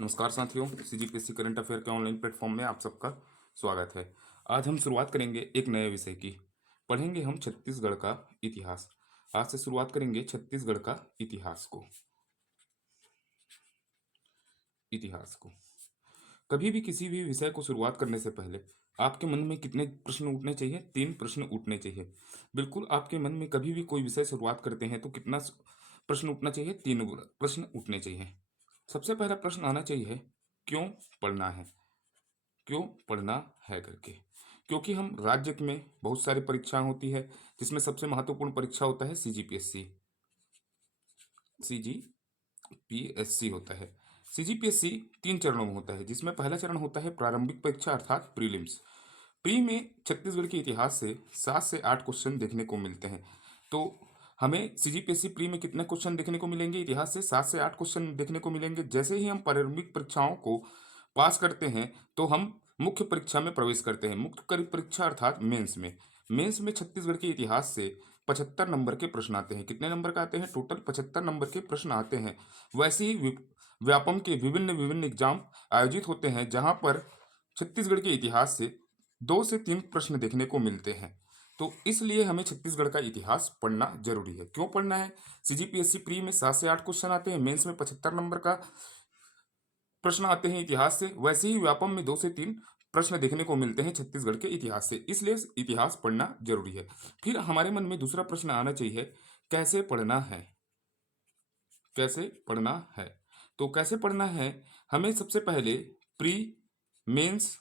नमस्कार साथियों, CGPSC current affair के ऑनलाइन प्लेटफॉर्म में आप सबका स्वागत है। आज हम शुरुआत करेंगे एक नए विषय की। पढ़ेंगे हम छत्तीसगढ़ का इतिहास। आज से शुरुआत करेंगे छत्तीसगढ़ का इतिहास को। कभी भी किसी भी विषय को शुरुआत करने से पहले आपके मन में कितने प्रश्न उठने चाहिए? 3 प्रश्न उठने चाहिए। बिल्कुल, आपके मन में कभी भी कोई विषय शुरुआत करते हैं तो कितना प्रश्न उठना चाहिए? 3 प्रश्न उठने चाहिए। सबसे पहला प्रश्न आना चाहिए, क्यों पढ़ना है? क्यों पढ़ना है करके? क्योंकि हम राज्य में बहुत सारी परीक्षाएं होती है, जिसमें सबसे महत्वपूर्ण परीक्षा होता है सीजीपीएससी होता है। सीजीपीएससी 3 चरणों में होता है, जिसमें पहला चरण होता है प्रारंभिक परीक्षा अर्थात प्रीलिम्स। प्री में छत्तीसगढ़ के इतिहास से 7 से 8 क्वेश्चन देखने को मिलते हैं। तो हमें सीजीपीएससी प्री में कितने क्वेश्चन देखने को मिलेंगे? इतिहास से 7 से 8 क्वेश्चन देखने को मिलेंगे। जैसे ही हम प्रारंभिक परीक्षाओं को पास करते हैं तो हम मुख्य परीक्षा में प्रवेश करते हैं। मुख्य परीक्षा अर्थात मेंस में छत्तीसगढ़ के इतिहास से 75 नंबर के प्रश्न आते हैं। कितने नंबर का आते हैं? टोटल 75 नंबर के प्रश्न आते हैं। वैसे ही व्यापम के विभिन्न विभिन्न एग्जाम आयोजित होते हैं, जहां पर छत्तीसगढ़ के इतिहास से 2 से 3 प्रश्न देखने को मिलते हैं। तो इसलिए हमें छत्तीसगढ़ का इतिहास पढ़ना जरूरी है। क्यों पढ़ना है? सीजीपीएससी प्री में 7 से 8 क्वेश्चन आते हैं, मेंस में 75 नंबर का प्रश्न आते हैं इतिहास से। वैसे ही व्यापम में 2 से 3 प्रश्न देखने को मिलते हैं छत्तीसगढ़ के इतिहास से, इसलिए इतिहास पढ़ना जरूरी है। फिर हमारे मन में दूसरा प्रश्न आना चाहिए, कैसे पढ़ना है? कैसे पढ़ना है? तो कैसे पढ़ना है? हमें सबसे पहले प्री, मेंस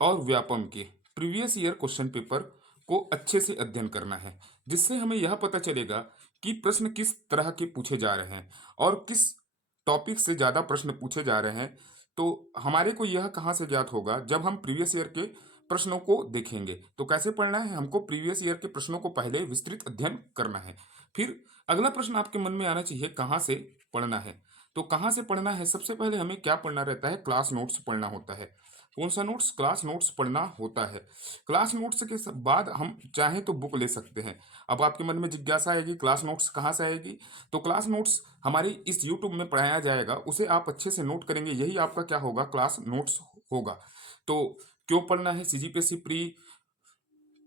और व्यापम के प्रीवियस ईयर क्वेश्चन पेपर को अच्छे से अध्ययन करना है, जिससे हमें यह पता चलेगा कि प्रश्न किस तरह के पूछे जा रहे हैं और किस टॉपिक से ज़्यादा प्रश्न पूछे जा रहे हैं। तो हमारे को यह कहाँ से ज्ञात होगा? जब हम प्रीवियस ईयर के प्रश्नों को देखेंगे। तो कैसे पढ़ना है? हमको प्रीवियस ईयर के प्रश्नों को पहले विस्तृत अध्ययन करना है। फिर अगला प्रश्न आपके मन में आना चाहिए, कहाँ से पढ़ना है? तो कहाँ से पढ़ना है? सबसे पहले हमें क्या पढ़ना रहता है? क्लास नोट्स पढ़ना होता है। कौन सा नोट्स? क्लास नोट्स पढ़ना होता है। क्लास नोट्स के बाद हम चाहें तो बुक ले सकते हैं। अब आपके मन में जिज्ञासा आएगी, क्लास नोट्स कहाँ से आएगी? तो क्लास नोट्स हमारी इस यूट्यूब में पढ़ाया जाएगा, उसे आप अच्छे से नोट करेंगे, यही आपका क्या होगा? क्लास नोट्स होगा। तो क्यों पढ़ना है? सीजीपीएससी प्री,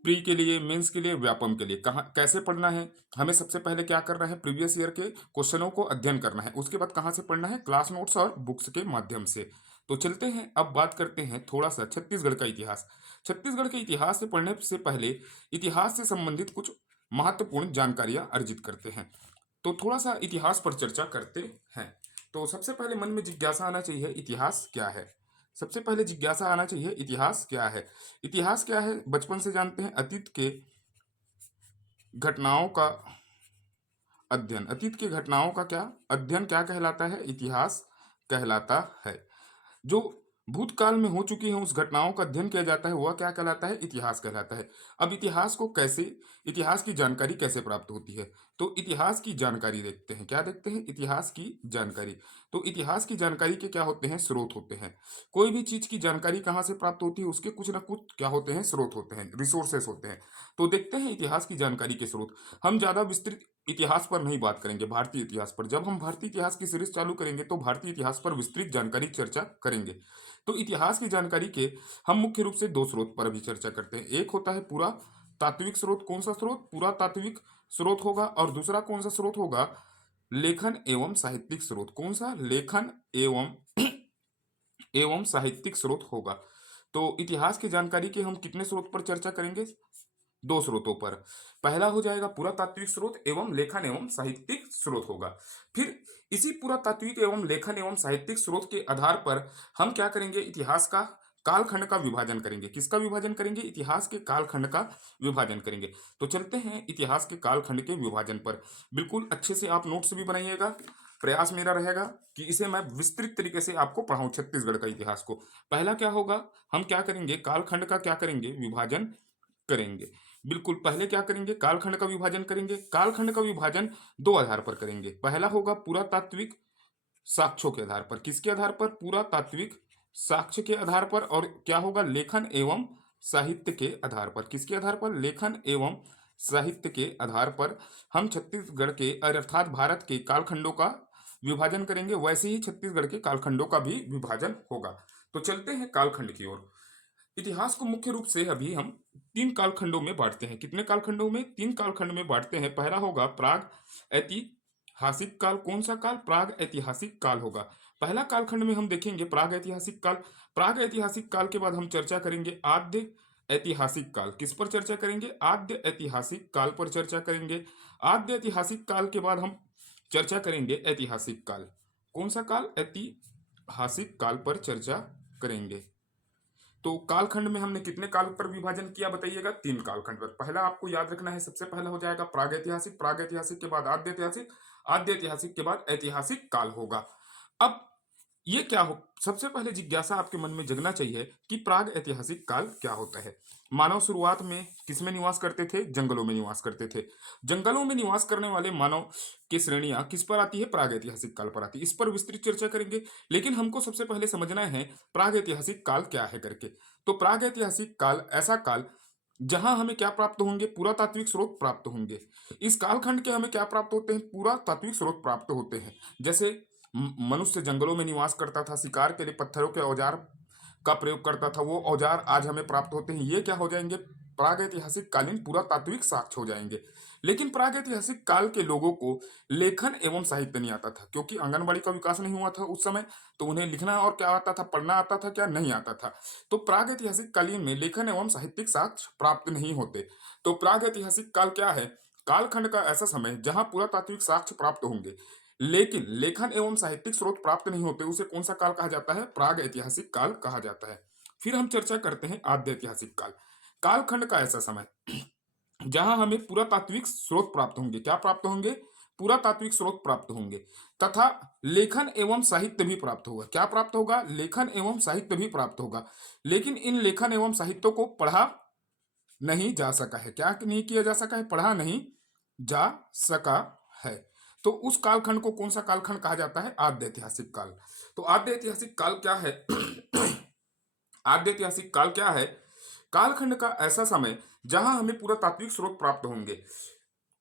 प्री के लिए, मेंस के लिए, व्यापम के लिए कहाँ कैसे पढ़ना है? हमें सबसे पहले क्या करना है? प्रीवियस ईयर के क्वेश्चनों को अध्ययन करना है। उसके बाद कहाँ से पढ़ना है? क्लास नोट्स और बुक्स के माध्यम से। तो चलते हैं, अब बात करते हैं थोड़ा सा छत्तीसगढ़ का इतिहास। छत्तीसगढ़ के इतिहास से पढ़ने से पहले इतिहास से संबंधित कुछ महत्वपूर्ण जानकारियां अर्जित करते हैं। तो थोड़ा सा इतिहास पर चर्चा करते हैं। तो सबसे पहले मन में जिज्ञासा आना चाहिए, इतिहास क्या है? सबसे पहले जिज्ञासा आना चाहिए, इतिहास क्या है? इतिहास क्या है? बचपन से जानते हैं, अतीत के घटनाओं का अध्ययन। अतीत की घटनाओं का क्या अध्ययन क्या कहलाता है? इतिहास कहलाता है। जो भूतकाल में हो चुकी हैं उस घटनाओं का अध्ययन किया जाता है, वह क्या कहलाता है? इतिहास कहलाता है। अब इतिहास की जानकारी कैसे प्राप्त होती है? तो इतिहास की जानकारी देखते हैं। क्या देखते हैं? इतिहास की जानकारी। तो इतिहास की जानकारी के क्या होते हैं? स्रोत होते हैं। कोई भी चीज की जानकारी कहाँ से प्राप्त होती है? उसके कुछ ना कुछ क्या होते हैं? स्रोत होते हैं, रिसोर्सेस होते हैं। तो देखते हैं इतिहास की जानकारी के स्रोत। हम ज्यादा विस्तृत इतिहास पर नहीं बात करेंगे, भारतीय इतिहास पर। जब हम भारतीय इतिहास की सीरीज चालू करेंगे तो भारतीय इतिहास पर विस्तृत जानकारी चर्चा करेंगे। तो इतिहास की जानकारी के हम मुख्य रूप से 2 स्रोत पर अभी चर्चा करते हैं। एक होता है पूरा तात्विक स्रोत। कौन सा स्रोत? पूरा तात्विक स्रोत होगा। और दूसरा कौन सा स्रोत होगा? लेखन एवं साहित्यिक स्रोत। कौन सा? लेखन एवं साहित्यिक स्रोत होगा। तो इतिहास की जानकारी के हम कितने स्रोत पर चर्चा करेंगे? 2 स्रोतों पर। पहला हो जाएगा पुरातात्विक स्रोत एवं लेखन एवं साहित्यिक स्रोत होगा। फिर इसी पुरातात्विक एवं लेखन एवं साहित्यिक स्रोत के आधार पर हम क्या करेंगे? इतिहास का कालखंड का विभाजन करेंगे। किसका विभाजन करेंगे? इतिहास के कालखंड का विभाजन करेंगे। तो चलते हैं इतिहास के कालखंड के विभाजन पर। बिल्कुल अच्छे से आप नोट्स भी बनाइएगा। प्रयास मेरा रहेगा कि इसे मैं विस्तृत तरीके से आपको पढ़ाऊं, छत्तीसगढ़ का इतिहास को। पहला क्या होगा? हम क्या करेंगे? कालखंड का क्या करेंगे? विभाजन करेंगे। बिल्कुल, पहले क्या करेंगे? कालखंड का विभाजन करेंगे। कालखंड का विभाजन 2 आधार पर करेंगे। पहला होगा पुरातात्विक साक्ष्यों के आधार पर। किसके आधार पर? पुरातात्विक साक्ष्य के आधार पर। और क्या होगा? लेखन एवं साहित्य के आधार पर। किसके आधार पर? लेखन एवं साहित्य के आधार पर हम छत्तीसगढ़ के अर्थात भारत के कालखंडों का विभाजन करेंगे वैसे ही छत्तीसगढ़ के कालखंडों का भी विभाजन होगा। तो चलते हैं कालखंड की ओर। इतिहास को मुख्य रूप से अभी हम तीन कालखंडों में बांटते हैं। कितने कालखंडों में? तीन कालखंड में बांटते हैं। पहला होगा प्राग ऐतिहासिक काल। कौन सा काल? प्राग ऐतिहासिक काल होगा। पहला कालखंड में हम देखेंगे प्राग ऐतिहासिक काल। प्राग ऐतिहासिक काल के बाद हम चर्चा करेंगे आद्य ऐतिहासिक काल। किस पर चर्चा करेंगे? आद्य ऐतिहासिक काल पर चर्चा करेंगे। आद्य ऐतिहासिक काल के बाद हम चर्चा करेंगे ऐतिहासिक काल। कौन सा काल? ऐतिहासिक काल पर चर्चा करेंगे। तो कालखंड में हमने कितने काल पर विभाजन किया बताइएगा? तीन कालखंड पर। पहला आपको याद रखना है, सबसे पहला हो जाएगा प्रागैतिहासिक। प्रागैतिहासिक के बाद आद्य ऐतिहासिक। आद्य ऐतिहासिक के बाद ऐतिहासिक काल होगा। अब ये क्या हो, सबसे पहले जिज्ञासा आपके मन में जगना चाहिए कि प्राग ऐतिहासिक काल क्या होता है। मानव शुरुआत में किसमें निवास करते थे? जंगलों में निवास करते थे। जंगलों में निवास करने वाले मानव की श्रेणियां किस पर आती है? प्राग ऐतिहासिक काल पर आती है। इस पर विस्तृत चर्चा करेंगे, लेकिन हमको सबसे पहले समझना है प्राग ऐतिहासिक काल क्या है करके। तो प्राग ऐतिहासिक काल ऐसा काल जहां हमें क्या प्राप्त होंगे? पुरातात्विक स्रोत प्राप्त होंगे। इस कालखंड के हमें क्या प्राप्त होते हैं? पुरातात्विक स्रोत प्राप्त होते हैं। जैसे मनुष्य जंगलों में निवास करता था, शिकार के लिए पत्थरों के औजार का प्रयोग करता था, वो औजार आज हमें प्राप्त होते हैं। ये क्या हो जाएंगे? प्रागैतिहासिक कालीन पुरातात्विक साक्ष्य हो जाएंगे। लेकिन प्रागैतिहासिक काल के लोगों को लेखन एवं साहित्य नहीं आता था, क्योंकि आंगनबाड़ी का विकास नहीं हुआ था उस समय। तो उन्हें लिखना और क्या आता था? पढ़ना आता था क्या? नहीं आता था। तो प्रागैतिहासिक कालीन में लेखन एवं साहित्यिक साक्ष्य प्राप्त नहीं होते। तो प्रागैतिहासिक काल क्या है? कालखंड का ऐसा समय जहां पुरातात्विक साक्ष्य प्राप्त होंगे लेकिन लेखन एवं साहित्यिक स्रोत प्राप्त नहीं होते, उसे कौन सा काल कहा जाता है? प्राग ऐतिहासिक काल कहा जाता है। फिर हम चर्चा करते हैं आद्य ऐतिहासिक काल। कालखंड का ऐसा समय जहां हमें पुरातात्विक स्रोत प्राप्त होंगे। क्या प्राप्त होंगे? पुरातात्विक स्रोत प्राप्त होंगे तथा लेखन एवं साहित्य भी प्राप्त होगा। क्या प्राप्त होगा? लेखन एवं साहित्य भी प्राप्त होगा। लेकिन इन लेखन एवं साहित्यों को पढ़ा नहीं जा सका है। क्या नहीं किया जा सका है? पढ़ा नहीं जा सका है। तो उस कालखंड को कौन सा कालखंड कहा जाता है? आद्य ऐतिहासिक काल। तो आद्य ऐतिहासिक काल क्या है? आद्य ऐतिहासिक काल क्या है? कालखंड का ऐसा समय जहां हमें पुरातात्विक स्रोत प्राप्त होंगे।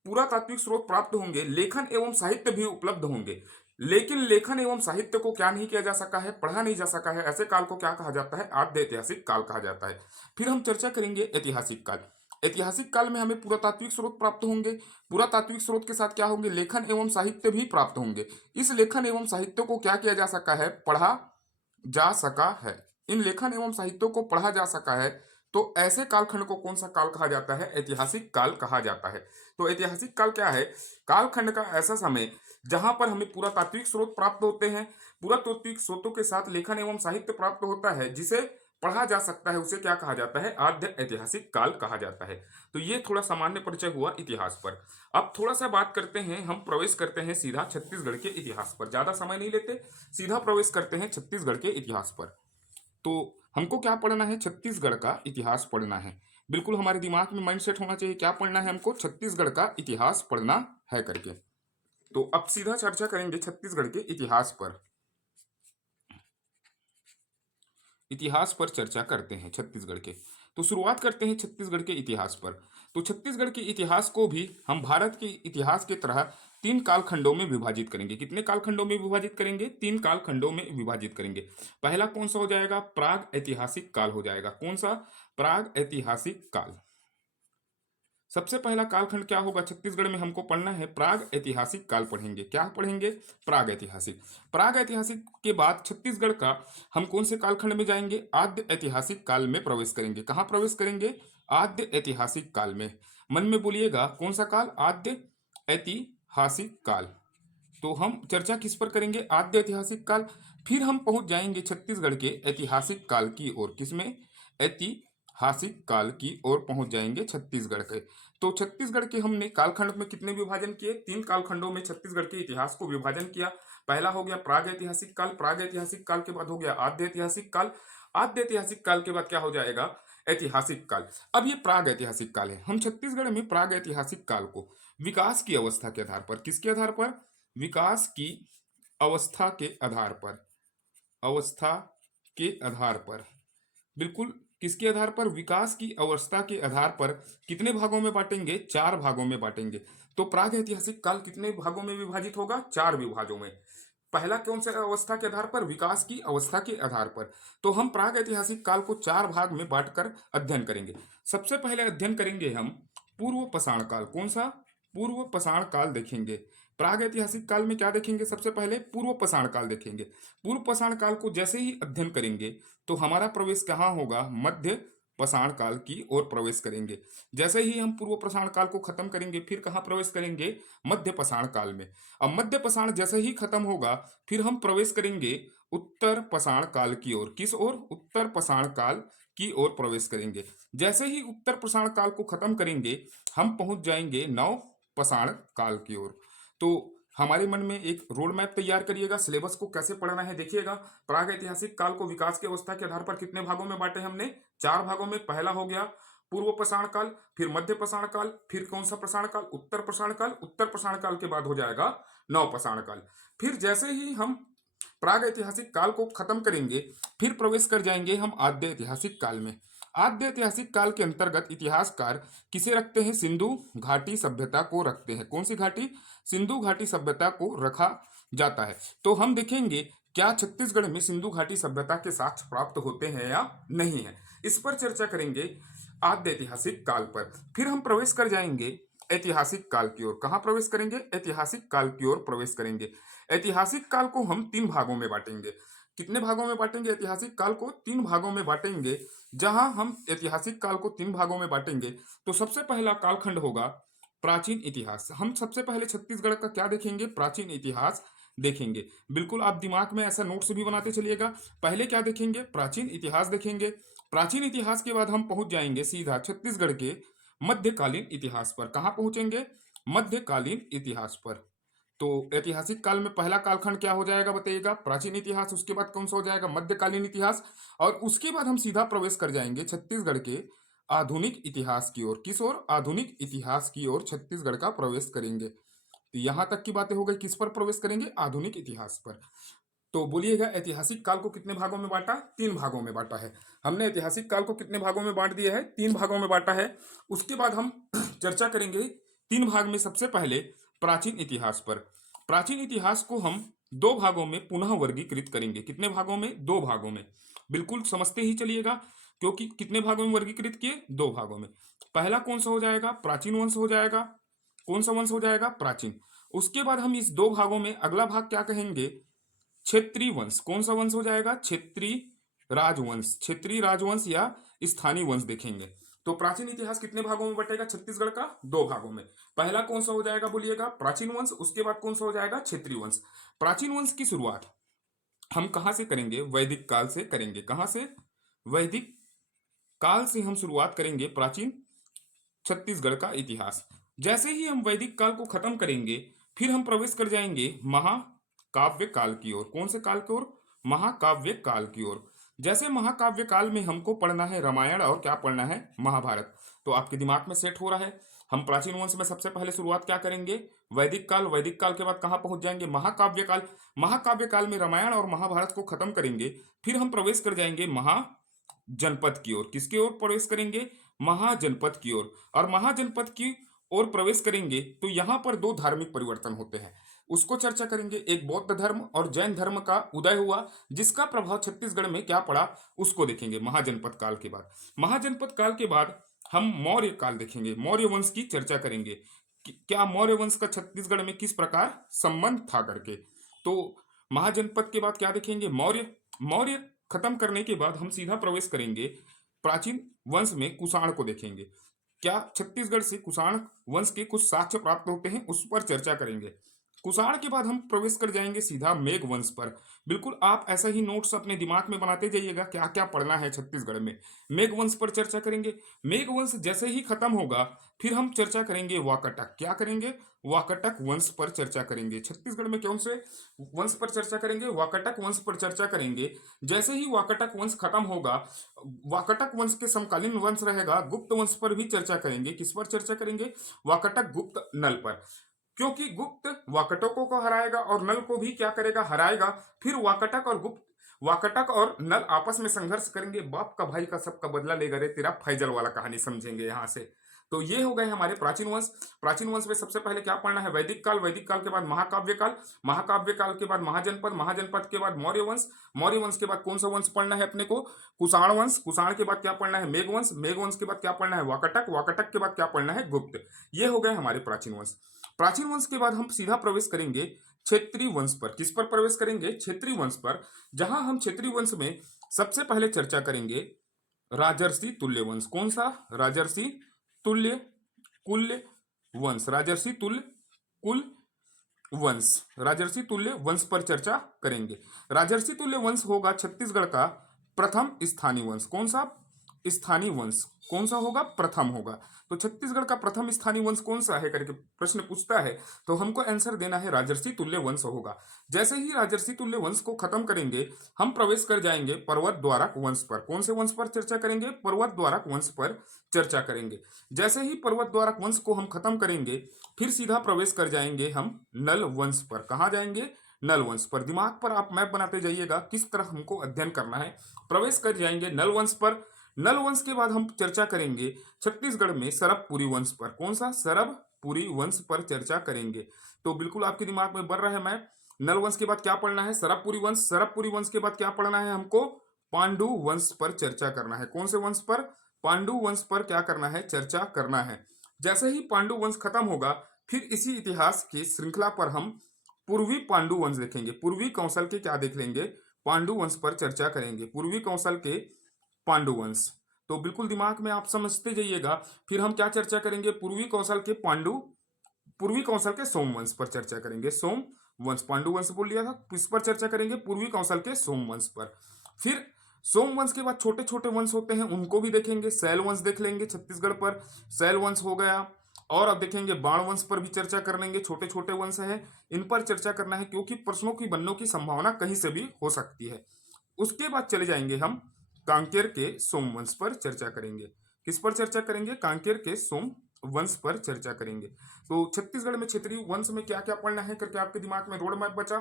पुरातात्विक स्रोत प्राप्त होंगे, लेखन एवं साहित्य भी उपलब्ध होंगे, लेकिन लेखन एवं साहित्य को क्या नहीं किया जा सका है? पढ़ा नहीं जा सका है। ऐसे काल को क्या कहा जाता है? आद्य ऐतिहासिक काल कहा जाता है। फिर हम चर्चा करेंगे ऐतिहासिक काल। ऐतिहासिक काल में हमें पुरातात्विक स्रोत प्राप्त होंगे। पुरातात्विक स्रोत के साथ क्या होंगे? लेखन एवं साहित्य भी प्राप्त होंगे। इस लेखन एवं साहित्य को क्या किया जा सका है? पढ़ा जा सका है। इन लेखन एवं साहित्यों को पढ़ा जा सका है। तो ऐसे कालखंड को कौन सा काल कहा जाता है? ऐतिहासिक काल कहा जाता है। तो ऐतिहासिक काल क्या है? कालखंड का ऐसा समय जहां पर हमें पुरातात्विक स्रोत प्राप्त होते हैं, पुरातात्विक स्रोतों के साथ लेखन एवं साहित्य प्राप्त होता है जिसे पढ़ा जा सकता है, उसे क्या कहा जाता है? आद्य ऐतिहासिक काल कहा जाता है। तो ये थोड़ा सामान्य परिचय हुआ इतिहास पर। अब थोड़ा सा बात करते हैं, हम प्रवेश करते हैं सीधा छत्तीसगढ़ के इतिहास पर। ज्यादा समय नहीं लेते, सीधा प्रवेश करते हैं छत्तीसगढ़ के इतिहास पर। तो हमको क्या पढ़ना है? छत्तीसगढ़ का इतिहास पढ़ना है। बिल्कुल हमारे दिमाग में माइंड सेट होना चाहिए, क्या पढ़ना है हमको? छत्तीसगढ़ का इतिहास पढ़ना है करके। तो अब सीधा चर्चा करेंगे छत्तीसगढ़ के इतिहास पर। इतिहास पर चर्चा करते हैं छत्तीसगढ़ के। तो शुरुआत करते हैं छत्तीसगढ़ के इतिहास पर। तो छत्तीसगढ़ के इतिहास को भी हम भारत के इतिहास की तरह तीन कालखंडों में विभाजित करेंगे। कितने कालखंडों में विभाजित करेंगे? तीन कालखंडों में विभाजित करेंगे। पहला कौन सा हो जाएगा? प्राग ऐतिहासिक काल हो जाएगा। कौन सा? प्राग ऐतिहासिक काल। सबसे पहला कालखंड क्या होगा? छत्तीसगढ़ में हमको पढ़ना है प्राग ऐतिहासिक काल पढ़ेंगे। क्या पढ़ेंगे? प्राग ऐतिहासिक। प्राग ऐतिहासिक के बाद छत्तीसगढ़ का हम कौन से कालखंड में जाएंगे? आद्य ऐतिहासिक काल में प्रवेश करेंगे। कहाँ प्रवेश करेंगे? आद्य ऐतिहासिक काल में। मन में बोलिएगा कौन सा काल? आद्य ऐतिहासिक काल। तो हम चर्चा किस पर करेंगे? आद्य ऐतिहासिक काल। फिर हम पहुंच जाएंगे छत्तीसगढ़ के ऐतिहासिक काल की ओर। किसमें? ऐतिहासिक काल की ओर पहुंच जाएंगे छत्तीसगढ़ के। तो छत्तीसगढ़ के हमने कालखंड में कितने विभाजन किए? तीन कालखंडों में छत्तीसगढ़ के इतिहास को विभाजन किया। पहला हो गया प्राग ऐतिहासिक काल। प्राग ऐतिहासिक काल के बाद हो गया आद्य ऐतिहासिक काल। आद्य ऐतिहासिक काल के बाद क्या हो जाएगा? ऐतिहासिक काल। अब ये प्राग ऐतिहासिक काल है। हम छत्तीसगढ़ में प्राग ऐतिहासिक काल को विकास की अवस्था के आधार पर, किसके आधार पर? विकास की अवस्था के आधार पर, अवस्था के आधार पर, बिल्कुल किसके आधार पर? विकास की अवस्था के आधार पर कितने भागों में बांटेंगे? चार भागों में बांटेंगे। तो प्राग ऐतिहासिक काल कितने भागों में विभाजित होगा? चार विभाजों में। पहला कौन सा अवस्था के आधार पर? विकास की अवस्था के आधार पर। तो हम प्राग ऐतिहासिक काल को 4 भाग में बांटकर अध्ययन करेंगे। सबसे पहले अध्ययन करेंगे हम पूर्व पाषाण काल। कौन सा? पूर्व पाषाण काल देखेंगे। प्राग ऐतिहासिक काल में क्या देखेंगे? सबसे पहले पूर्व पाषाण काल देखेंगे। पूर्व पाषाण काल को जैसे ही अध्ययन करेंगे तो हमारा प्रवेश कहाँ होगा? मध्य पाषाण काल की ओर प्रवेश करेंगे। जैसे ही हम पूर्व पाषाण काल को खत्म करेंगे फिर कहाँ प्रवेश करेंगे? मध्य पाषाण काल में। अब मध्य पाषाण जैसे ही खत्म होगा फिर हम प्रवेश करेंगे उत्तर पाषाण काल की ओर। किस ओर? उत्तर पाषाण काल की ओर प्रवेश करेंगे। जैसे ही उत्तर पाषाण काल को खत्म करेंगे हम पहुंच जाएंगे नव पाषाण काल की ओर। तो हमारे मन में एक रोड मैप तैयार करिएगा, सिलेबस को कैसे पढ़ना है देखिएगा। प्राग ऐतिहासिक काल को विकास की अवस्था के आधार पर कितने भागों में बांटे हमने? 4 भागों में। पहला हो गया पूर्व पाषाण काल, फिर मध्य पाषाण काल, फिर कौन सा पाषाण काल? उत्तर पाषाण काल। उत्तर पाषाण काल के बाद हो जाएगा नव पाषाण काल। फिर जैसे ही हम प्राग ऐतिहासिक काल को खत्म करेंगे फिर प्रवेश कर जाएंगे हम आद्य ऐतिहासिक काल में। आद्य ऐतिहासिक काल के अंतर्गत इतिहासकार किसे रखते हैं? सिंधु घाटी सभ्यता को रखते हैं। कौन सी घाटी? सिंधु घाटी सभ्यता को रखा जाता है। तो हम देखेंगे क्या छत्तीसगढ़ में सिंधु घाटी सभ्यता के साक्ष्य प्राप्त होते हैं या नहीं है, इस पर चर्चा करेंगे आद्य ऐतिहासिक काल पर। फिर हम प्रवेश कर जाएंगे ऐतिहासिक काल की ओर। कहां प्रवेश करेंगे? ऐतिहासिक काल की ओर प्रवेश करेंगे। ऐतिहासिक काल को हम 3 भागों में बांटेंगे। कितने भागों में बांटेंगे? ऐतिहासिक काल को 3 भागों में बांटेंगे। जहां हम ऐतिहासिक काल को 3 भागों में बांटेंगे तो सबसे पहला कालखंड होगा प्राचीन इतिहास। हम सबसे पहले छत्तीसगढ़ का क्या देखेंगे? प्राचीन इतिहास देखेंगे। बिल्कुल आप दिमाग में ऐसा नोट्स भी बनाते चलिएगा। पहले क्या देखेंगे? प्राचीन इतिहास देखेंगे। प्राचीन इतिहास के बाद हम पहुंच जाएंगे सीधा छत्तीसगढ़ के मध्यकालीन इतिहास पर। कहां पहुंचेंगे? मध्यकालीन इतिहास पर। तो ऐतिहासिक काल में पहला कालखंड क्या हो जाएगा बताइएगा? प्राचीन इतिहास। उसके बाद कौन सा हो जाएगा? मध्यकालीन इतिहास। और उसके बाद हम सीधा प्रवेश कर जाएंगे छत्तीसगढ़ के आधुनिक इतिहास की ओर। किस ओर? आधुनिक इतिहास की ओर छत्तीसगढ़ का प्रवेश करेंगे। तो यहां तक की बातें हो गई। किस पर प्रवेश करेंगे? आधुनिक इतिहास पर। तो बोलिएगा ऐतिहासिक काल को कितने भागों में बांटा? 3 भागों में बांटा है। हमने ऐतिहासिक काल को कितने भागों में बांट दिया है? 3 भागों में बांटा है। उसके बाद हम चर्चा करेंगे 3 भाग में। सबसे पहले प्राचीन इतिहास पर। प्राचीन इतिहास को हम 2 भागों में पुनः वर्गीकृत करेंगे। कितने भागों में? 2 भागों में। बिल्कुल समझते ही चलिएगा क्योंकि कितने भागों में वर्गीकृत किए? 2 भागों में। पहला कौन सा हो जाएगा? प्राचीन वंश हो जाएगा। कौन सा वंश हो जाएगा? प्राचीन। उसके बाद हम इस 2 भागों में अगला भाग क्या कहेंगे? क्षेत्रीय वंश। कौन सा वंश हो जाएगा? क्षेत्रीय राजवंश। क्षेत्रीय राजवंश या स्थानीय वंश देखेंगे। तो प्राचीन इतिहास कितने भागों में बटेगा छत्तीसगढ़ का? 2 भागों में। पहला कौन सा हो जाएगा बोलिएगा? प्राचीन वंश। उसके बाद कौन सा हो जाएगा? क्षेत्रीय वंश। प्राचीन वंश की शुरुआत हम कहां से करेंगे? वैदिक काल से करेंगे। कहां से? वैदिक काल से हम शुरुआत करेंगे प्राचीन छत्तीसगढ़ का इतिहास। जैसे ही हम वैदिक काल को खत्म करेंगे फिर हम प्रवेश कर जाएंगे महाकाव्य काल की ओर। कौन से काल की ओर? महाकाव्य काल की ओर। जैसे महाकाव्य काल में हमको पढ़ना है रामायण और क्या पढ़ना है? महाभारत। तो आपके दिमाग में सेट हो रहा है। हम प्राचीन वंश में सबसे पहले शुरुआत क्या करेंगे? वैदिक काल। वैदिक काल के बाद कहां पहुंच जाएंगे? महाकाव्य काल। महाकाव्य काल में रामायण और महाभारत को खत्म करेंगे फिर हम प्रवेश कर जाएंगे महाजनपद की ओर। किसकी ओर प्रवेश करेंगे? महाजनपद की ओर। और महाजनपद की ओर प्रवेश करेंगे तो यहां पर 2 धार्मिक परिवर्तन होते हैं, उसको चर्चा करेंगे। एक बौद्ध धर्म और जैन धर्म का उदय हुआ जिसका प्रभाव छत्तीसगढ़ में क्या पड़ा उसको देखेंगे महाजनपद काल के बाद। महाजनपद काल के बाद हम मौर्य काल देखेंगे। मौर्य वंश की चर्चा करेंगे क्या मौर्य वंश का छत्तीसगढ़ में किस प्रकार संबंध था करके। तो महाजनपद के बाद क्या देखेंगे? मौर्य। मौर्य खत्म करने के बाद हम सीधा प्रवेश करेंगे प्राचीन वंश में कुषाण को देखेंगे। क्या छत्तीसगढ़ से कुषाण वंश के कुछ साक्ष्य प्राप्त होते हैं उस पर चर्चा करेंगे। कुषाण के बाद हम प्रवेश कर जाएंगे सीधा मेघ वंश पर। बिल्कुल आप ऐसा ही नोट्स अपने दिमाग में बनाते जाइएगा क्या क्या पढ़ना है छत्तीसगढ़ में। मेघ वंश पर चर्चा करेंगे। मेघ वंश जैसे ही खत्म होगा फिर हम चर्चा करेंगे वाकाटक। क्या करेंगे? वाकाटक वंश पर चर्चा करेंगे। छत्तीसगढ़ में कौन से वंश पर चर्चा करेंगे? वाकाटक वंश पर चर्चा करेंगे। जैसे ही वाकाटक वंश खत्म होगा वाकाटक वंश के समकालीन वंश रहेगा गुप्त वंश पर भी चर्चा करेंगे। किस पर चर्चा करेंगे? वाकाटक गुप्त नल पर। क्योंकि गुप्त वाकाटकों को हराएगा और नल को भी क्या करेगा? हराएगा। फिर वाकाटक और नल आपस में संघर्ष करेंगे। बाप का भाई का सबका बदला लेगा रे तेरा फैजल वाला कहानी समझेंगे यहां से। तो ये हो गए हमारे प्राचीन वंश। प्राचीन वंश में सबसे पहले क्या पढ़ना है? वैदिक काल, वैदिक काल के बाद महाकाव्य काल, महाकाव्य काल के बाद महाजनपद, महाजनपद के बाद मौर्य वंश, मौर्य वंश के बाद कौन सा वंश पढ़ना है अपने को? कुषाण वंश, कुषाण के बाद क्या पढ़ना है? मेघवंश, मेघवंश के बाद क्या पढ़ना है? वाकटक, वाकटक के बाद क्या पढ़ना है? गुप्त। ये हो गए हमारे प्राचीन वंश। प्राचीन वंश के बाद हम सीधा प्रवेश करेंगे क्षेत्रीय वंश पर। किस पर प्रवेश करेंगे? क्षेत्रीय वंश पर, जहां हम क्षेत्रीय वंश में सबसे पहले चर्चा करेंगे राजर्षि तुल्य वंश। कौन सा? राजर्षि तुल्य कुल्य वंश, राजर्षि तुल्य कुल वंश, राजर्षि तुल्य वंश पर चर्चा करेंगे। राजर्षि तुल्य वंश होगा छत्तीसगढ़ का प्रथम स्थानीय वंश। कौन सा स्थानीय वंश? कौन सा होगा? प्रथम होगा। तो छत्तीसगढ़ का प्रथम स्थानीय वंश कौन सा है करके प्रश्न पूछता है, तो हमको आंसर देना है राजर्षि तुल्य वंश होगा। जैसे ही राजर्षि तुल्य वंश को खत्म करेंगे, हम प्रवेश कर जाएंगे पर्वत द्वारक वंश पर। कौन से वंश पर चर्चा करेंगे? पर्वत द्वारक वंश पर चर्चा करेंगे। जैसे ही पर्वत द्वारक वंश को हम खत्म करेंगे, फिर सीधा प्रवेश कर जाएंगे हम नल वंश पर। कहाँ जाएंगे? नल वंश पर। दिमाग पर आप मैप बनाते जाइएगा किस तरह हमको अध्ययन करना है। प्रवेश कर जाएंगे नल वंश पर। नल वंश के बाद हम चर्चा करेंगे छत्तीसगढ़ में सरबपुरी वंश पर। कौन सा? सरबपुरी वंश पर चर्चा करेंगे। तो बिल्कुल आपके दिमाग में बन रहा है मैप। नल वंश के बाद क्या पढ़ना है? सरबपुरी वंश। सरबपुरी वंश के बाद क्या पढ़ना है हमको? पांडु वंश पर चर्चा करना है। कौन से वंश पर? पांडु वंश पर क्या करना है? चर्चा करना है। जैसे ही पांडु वंश खत्म होगा, फिर इसी इतिहास की श्रृंखला पर हम पूर्वी पांडु वंश देखेंगे। पूर्वी कौशल के क्या देख लेंगे? पांडु वंश पर चर्चा करेंगे। पूर्वी कौशल के पांडु वंश। तो बिल्कुल दिमाग में आप समझते जाइएगा। फिर हम क्या चर्चा करेंगे? पूर्वी कौशल के पांडु, पूर्वी कौशल के सोमवंश पर चर्चा करेंगे। सोम वंश, पांडु वंश बोल लिया था, किस पर चर्चा करेंगे? पूर्वी कौशल के सोमवंश पर। फिर सोमवंश के बाद छोटे छोटे वंश होते हैं, उनको भी देखेंगे। शैल वंश देख लेंगे छत्तीसगढ़ पर, शैल वंश हो गया। और अब देखेंगे बाण वंश पर भी चर्चा कर लेंगे। छोटे छोटे वंश है, इन पर चर्चा करना है, क्योंकि प्रश्नों की बनने की संभावना कहीं से भी हो सकती है। उसके बाद चले जाएंगे हम कांकेर के सोमवंश पर चर्चा करेंगे। किस पर चर्चा करेंगे? कांकेर के सोम वंश पर चर्चा करेंगे। तो छत्तीसगढ़ में क्षेत्रीय वंश में क्या क्या पढ़ना है करके आपके दिमाग में रोड मैप बचा।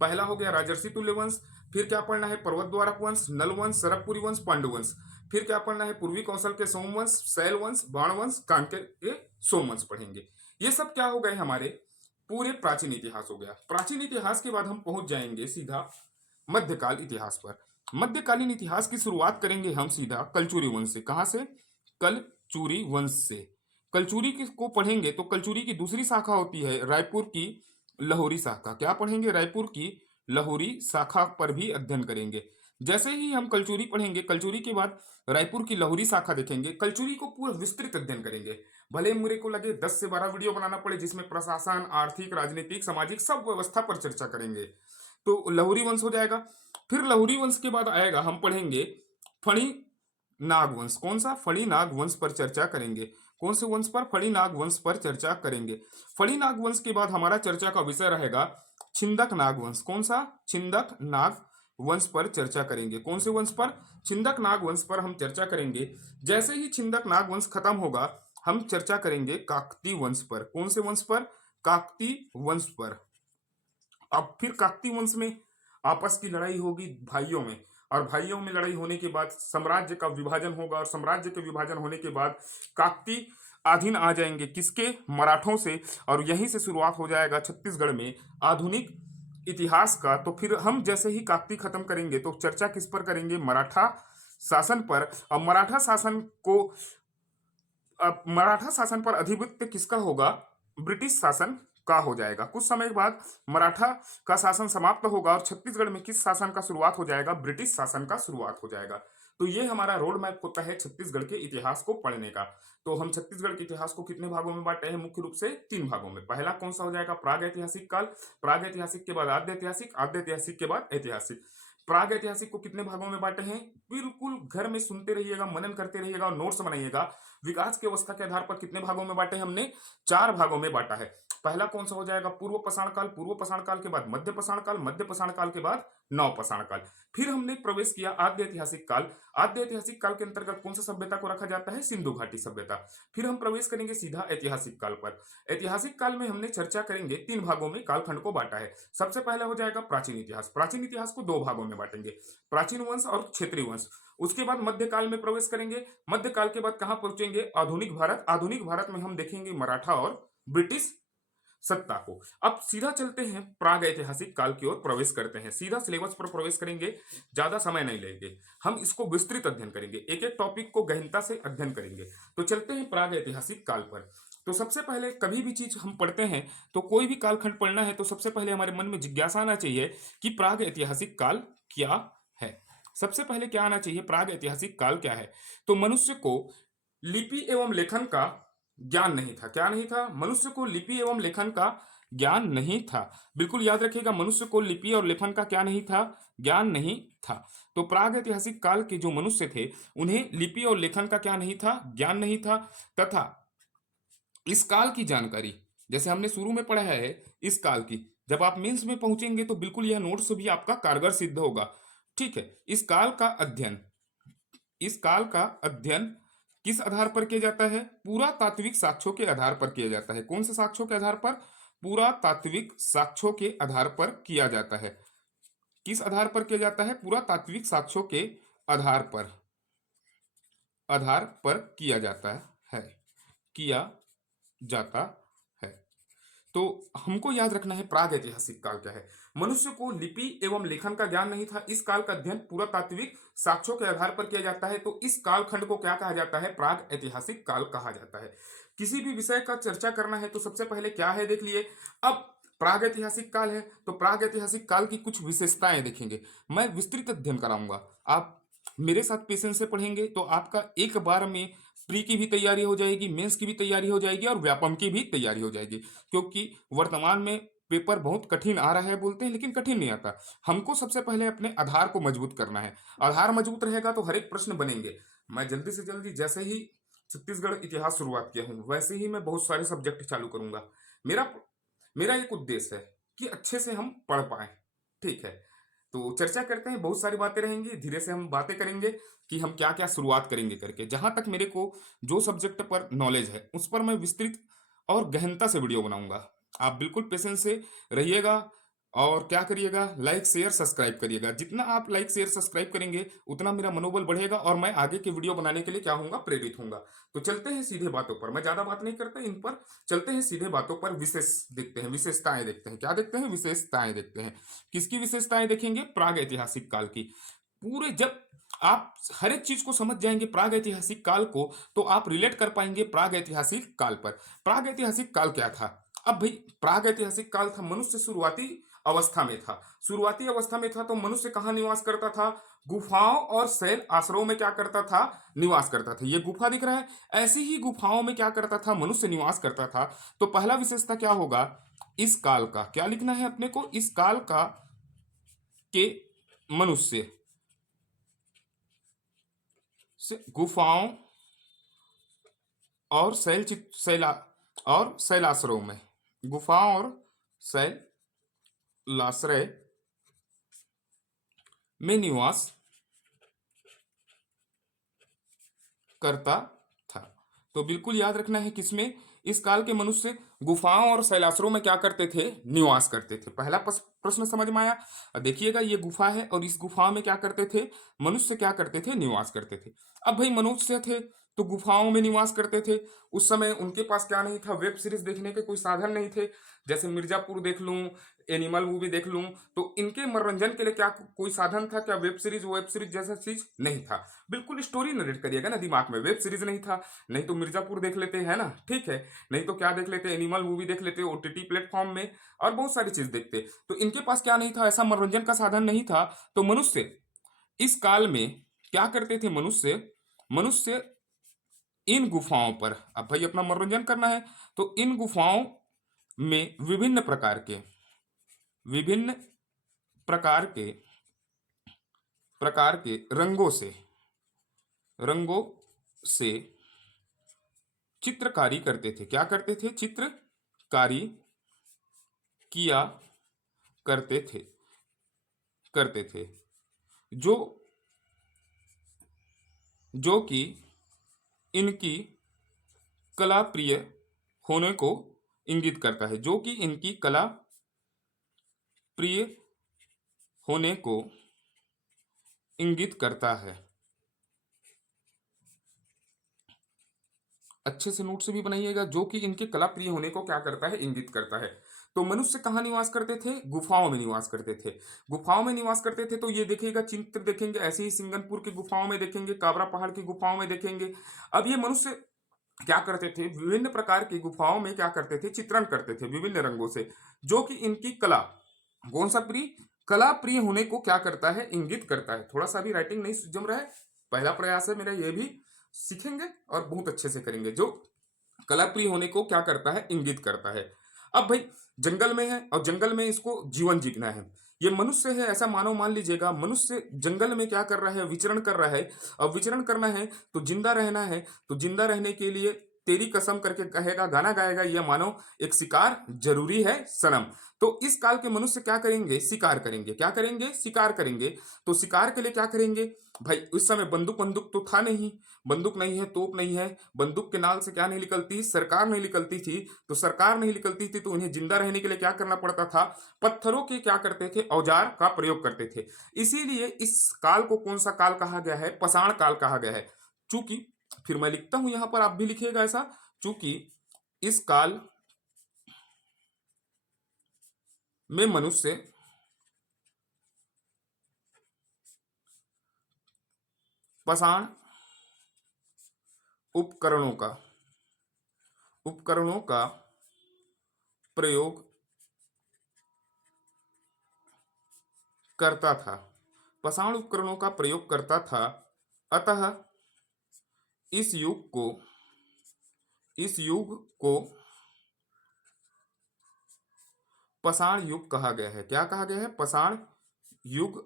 पहला हो गया राजर्षि तुल्य वंश, फिर क्या पढ़ना है? पर्वत द्वारक वंश, नल वंश, सरबपुरी वंश, पांडु वंश। फिर क्या पढ़ना है? पूर्वी कौशल के सोमवंश, शैल वंश, बाण वंश, कांकेर के सोमवंश पढ़ेंगे। ये सब क्या हो गए? हमारे पूरे प्राचीन इतिहास हो गया। प्राचीन इतिहास के बाद हम पहुंच जाएंगे सीधा मध्यकाल इतिहास पर। मध्यकालीन इतिहास की शुरुआत करेंगे हम सीधा कलचुरी वंश से। कहां से? कलचुरी वंश से। कलचुरी को पढ़ेंगे तो कलचुरी की दूसरी शाखा होती है रायपुर की लाहौरी शाखा। क्या पढ़ेंगे? रायपुर की लाहौरी शाखा पर भी अध्ययन करेंगे। जैसे ही हम कलचुरी पढ़ेंगे, कलचुरी के बाद रायपुर की लाहौरी शाखा देखेंगे, कलचुरी को पूरा विस्तृत अध्ययन करेंगे। भले मेरे को लगे 10 से 12 वीडियो बनाना पड़े, जिसमें प्रशासन, आर्थिक, राजनीतिक, सामाजिक सब व्यवस्था पर चर्चा करेंगे। तो लाहौरी वंश हो जाएगा। फिर लाहौरी वंश के बाद आएगा, हम पढ़ेंगे फणी नाग वंश। कौन सा? फणी नाग वंश पर चर्चा करेंगे। कौन से वंश पर? फणी नाग वंश पर चर्चा करेंगे। फणी नाग वंश के बाद हमारा चर्चा का विषय रहेगा छिंदक नाग वंश। कौन सा? छिंदक नाग वंश पर चर्चा करेंगे। कौन से वंश पर? छिंदक नाग वंश पर हम चर्चा करेंगे। जैसे ही छिंदक नाग वंश खत्म होगा, हम चर्चा करेंगे काकती वंश पर। कौन से वंश पर? काकती वंश पर। अब फिर काकती वंश में आपस की लड़ाई होगी भाइयों में, और भाइयों में लड़ाई होने के बाद साम्राज्य का विभाजन होगा, और साम्राज्य के विभाजन होने के बाद काकती अधीन आ जाएंगे किसके? मराठों से। और यहीं से शुरुआत हो जाएगा छत्तीसगढ़ में आधुनिक इतिहास का। तो फिर हम जैसे ही काकती खत्म करेंगे तो चर्चा किस पर करेंगे? मराठा शासन पर। और मराठा शासन को, मराठा शासन पर अधिपत्य किसका होगा? ब्रिटिश शासन का हो जाएगा। कुछ समय बाद मराठा का शासन समाप्त होगा और छत्तीसगढ़ में किस शासन का शुरुआत हो जाएगा? ब्रिटिश शासन का शुरुआत हो जाएगा। तो ये हमारा रोड मैप होता है छत्तीसगढ़ के इतिहास को पढ़ने का। तो हम छत्तीसगढ़ के इतिहास को कितने भागों में बांटे हैं? मुख्य रूप से 3 भागों में। पहला कौन सा हो जाएगा? प्राग ऐतिहासिक काल, प्राग ऐतिहासिक के बाद आद्य ऐतिहासिक, आद्य ऐतिहासिक के बाद ऐतिहासिक। प्राग ऐतिहासिक को कितने भागों में बांटे हैं? बिल्कुल घर में सुनते रहिएगा, मनन करते रहिएगा और नोट्स बनाइएगा। विकास की अवस्था के आधार पर कितने भागों में बांटे? हमने 4 भागों में बांटा है। पहला कौन सा हो जाएगा, पूर्व पाषाण काल, पूर्व पाषाण काल के बाद मध्य पाषाण काल, मध्य पाषाण काल के बाद नव पाषाण काल। फिर हमने प्रवेश किया आद्य ऐतिहासिक काल। आद्य ऐतिहासिक काल के अंतर्गत कौन सा सभ्यता को रखा जाता है, सिंधु घाटी सभ्यता। फिर हम प्रवेश करेंगे सीधा ऐतिहासिक काल पर। ऐतिहासिक काल में हमने चर्चा करेंगे, 3 भागों में कालखंड को बांटा है। सबसे पहला हो जाएगा प्राचीन इतिहास। प्राचीन इतिहास को 2 भागों में बांटेंगे, प्राचीन वंश और क्षेत्रीय वंश। उसके बाद मध्यकाल में प्रवेश करेंगे। मध्यकाल के बाद कहां पहुंचेंगे, आधुनिक भारत। आधुनिक भारत में हम देखेंगे मराठा और ब्रिटिश सत्ता को। अब सीधा चलते हैं प्राग ऐतिहासिक काल की ओर प्रवेश करते हैं, सीधा सिलेबस पर प्रवेश करेंगे, ज्यादा समय नहीं लेंगे, हम इसको विस्तृत अध्ययन करेंगे, एक एक टॉपिक को गहनता से अध्ययन करेंगे। तो चलते हैं प्राग ऐतिहासिक काल पर। तो सबसे पहले कभी भी चीज हम पढ़ते हैं तो कोई भी कालखंड पढ़ना है तो सबसे पहले हमारे मन में जिज्ञासा आना चाहिए कि प्राग ऐतिहासिक काल क्या है। सबसे पहले क्या आना चाहिए, प्राग ऐतिहासिक काल क्या है। तो मनुष्य को लिपि एवं लेखन का ज्ञान नहीं था। क्या नहीं था, मनुष्य को लिपि एवं लेखन का ज्ञान नहीं था। बिल्कुल याद रखिएगा, मनुष्य को लिपि और लेखन का क्या नहीं था, ज्ञान नहीं था। तो प्राग ऐतिहासिक काल के जो मनुष्य थे उन्हें लिपि और लेखन का क्या नहीं था, ज्ञान नहीं था। तथा इस काल की जानकारी, जैसे हमने शुरू में पढ़ा है, इस काल की जब आप मेंस में पहुंचेंगे तो बिल्कुल यह नोट्स भी आपका कारगर सिद्ध होगा। ठीक है, इस काल का अध्ययन, इस काल का अध्ययन किस आधार पर किया जाता है, पुरातात्विक साक्ष्यों के आधार पर किया जाता है। कौन से साक्ष्यों के आधार पर, पुरातात्विक साक्ष्यों के आधार पर किया जाता है। किस आधार पर किया जाता है, पुरातात्विक साक्ष्यों के आधार पर, आधार पर किया जाता है, किया जाता है। तो हमको याद रखना है प्राग ऐतिहासिक काल क्या है। मनुष्य को लिपि एवं लेखन का ज्ञान नहीं था। इस काल का अध्ययन पुरातात्विक साक्ष्यों के आधार पर किया जाता है। तो इस कालखंड को क्या कहा जाता है, प्राग ऐतिहासिक काल कहा जाता है। किसी भी विषय का चर्चा करना है तो सबसे पहले क्या है देख लिए। अब प्राग ऐतिहासिक काल है तो प्राग ऐतिहासिक काल की कुछ विशेषताएं देखेंगे, मैं विस्तृत अध्ययन कराऊंगा। आप मेरे साथ पेशेंस से पढ़ेंगे तो आपका एक बार में प्री की भी तैयारी हो जाएगी, मेंस की भी तैयारी हो जाएगी और व्यापम की भी तैयारी हो जाएगी। क्योंकि वर्तमान में पेपर बहुत कठिन आ रहा है बोलते हैं, लेकिन कठिन नहीं आता। हमको सबसे पहले अपने आधार को मजबूत करना है। आधार मजबूत रहेगा तो हर एक प्रश्न बनेंगे। मैं जल्दी से जल्दी, जैसे ही छत्तीसगढ़ इतिहास शुरुआत किया हूँ वैसे ही मैं बहुत सारे सब्जेक्ट चालू करूंगा। मेरा मेरा एक उद्देश्य है कि अच्छे से हम पढ़ पाए। ठीक है, तो चर्चा करते हैं, बहुत सारी बातें रहेंगी, धीरे से हम बातें करेंगे कि हम क्या क्या शुरुआत करेंगे करके। जहां तक मेरे को जो सब्जेक्ट पर नॉलेज है उस पर मैं विस्तृत और गहनता से वीडियो बनाऊंगा। आप बिल्कुल पेशेंस से रहिएगा और क्या करिएगा, लाइक शेयर सब्सक्राइब करिएगा। जितना आप लाइक शेयर सब्सक्राइब करेंगे उतना मेरा मनोबल बढ़ेगा और मैं आगे के वीडियो बनाने के लिए क्या होऊंगा, प्रेरित होऊंगा। तो चलते हैं सीधे बातों पर, मैं ज्यादा बात नहीं करता इन पर, चलते हैं सीधे बातों पर। विशेष देखते हैं, विशेषताएं देखते हैं। क्या देखते हैं, विशेषताएं देखते हैं। किसकी विशेषताएं देखेंगे, प्राग ऐतिहासिक काल की। पूरे जब आप हर एक चीज को समझ जाएंगे प्राग ऐतिहासिक काल को तो आप रिलेट कर पाएंगे प्राग ऐतिहासिक काल पर। प्राग ऐतिहासिक काल क्या था, अब भाई प्राग ऐतिहासिक काल था, मनुष्य शुरुआती अवस्था में था। शुरुआती अवस्था में था तो मनुष्य कहाँ निवास करता था, गुफाओं और शैल आश्रमों में क्या करता था, निवास करता था। ये गुफा दिख रहा है, ऐसी ही गुफाओं में क्या करता था, मनुष्य निवास करता था। तो पहला विशेषता क्या होगा, इस काल का क्या लिखना है अपने को, इस काल का के मनुष्य से गुफाओं और शैलाश्रयों में, गुफाओं और शैलाश्रय में निवास करता था। तो बिल्कुल याद रखना है किसमें, इस काल के मनुष्य गुफाओं और शैलाश्रयों में क्या करते थे, निवास करते थे। पहला प्रश्न समझ में आया। अब देखिएगा ये गुफा है और इस गुफा में क्या करते थे, मनुष्य क्या करते थे, निवास करते थे। अब भाई मनुष्य थे तो गुफाओं में निवास करते थे। उस समय उनके पास क्या नहीं था, वेब सीरीज देखने के कोई साधन नहीं थे। जैसे मिर्जापुर देख लूं, एनिमल मूवी देख लूं, तो इनके मनोरंजन के लिए क्या कोई साधन था क्या, वेब सीरीज जैसा चीज नहीं था। बिल्कुल स्टोरी नरेट करिएगा ना दिमाग में, वेब सीरीज नहीं था, नहीं तो मिर्जापुर देख लेते हैं ना, ठीक है, नहीं तो क्या देख लेते, एनिमल मूवी देख लेते ओटीटी प्लेटफॉर्म में, और बहुत सारी चीज देखते। तो इनके पास क्या नहीं था, ऐसा मनोरंजन का साधन नहीं था। तो मनुष्य इस काल में क्या करते थे, मनुष्य मनुष्य इन गुफाओं पर, अब भाई अपना मनोरंजन करना है तो इन गुफाओं में विभिन्न प्रकार के रंगों से चित्रकारी करते थे। क्या करते थे, चित्रकारी किया करते थे करते थे जो जो कि इनकी कला प्रिय होने को इंगित करता है, जो कि इनकी कला प्रिय होने को इंगित करता है। अच्छे से नोट से भी बनाइएगा, जो कि इनके कला प्रिय होने को क्या करता है, इंगित करता है। तो मनुष्य कहाँ निवास करते थे? गुफाओं में निवास करते थे। गुफाओं में निवास करते थे, तो ये देखिएगा चित्र देखेंगे, ऐसे ही सिंगनपुर की गुफाओं में देखेंगे, काबरा पहाड़ की गुफाओं में देखेंगे। अब ये मनुष्य क्या करते थे? विभिन्न प्रकार की गुफाओं में क्या करते थे? चित्रण करते थे विभिन्न रंगों से, जो कि इनकी कला, कौन सा प्रिय? कला प्रिय होने को क्या करता है? इंगित करता है। थोड़ा सा भी राइटिंग नहीं जम रहा है, पहला प्रयास है मेरा, ये भी सीखेंगे और बहुत अच्छे से करेंगे। जो कला प्रिय होने को क्या करता है? इंगित करता है। अब भाई जंगल में है और जंगल में इसको जीवन जीना है, ये मनुष्य है ऐसा मानो, मान लीजिएगा मनुष्य जंगल में क्या कर रहा है? विचरण कर रहा है। अब विचरण करना है तो जिंदा रहना है, तो जिंदा रहने के लिए तेरी कसम करके कहेगा, गाना गाएगा, ये मानो एक शिकार जरूरी है सनम। तो इस काल के मनुष्य क्या करेंगे? शिकार करेंगे। क्या करेंगे? शिकार करेंगे। तो शिकार के लिए क्या करेंगे भाई? उस समय बंदूक बंदूक तो था नहीं, बंदूक नहीं है, तोप नहीं है, बंदूक के नाल से क्या नहीं निकलती? सरकार नहीं निकलती थी। तो सरकार नहीं निकलती थी तो उन्हें जिंदा रहने के लिए क्या करना पड़ता था? पत्थरों के क्या करते थे? औजार का प्रयोग करते थे। इसीलिए इस काल को कौन सा काल कहा गया है? पाषाण काल कहा गया है। चूंकि, फिर मैं लिखता हूं यहां पर, आप भी लिखिएगा ऐसा, चूंकि इस काल में मनुष्य पाषाण उपकरणों का प्रयोग करता था, पाषाण उपकरणों का प्रयोग करता था। अतः इस युग को पाषाण युग कहा गया है। क्या कहा गया है? पाषाण युग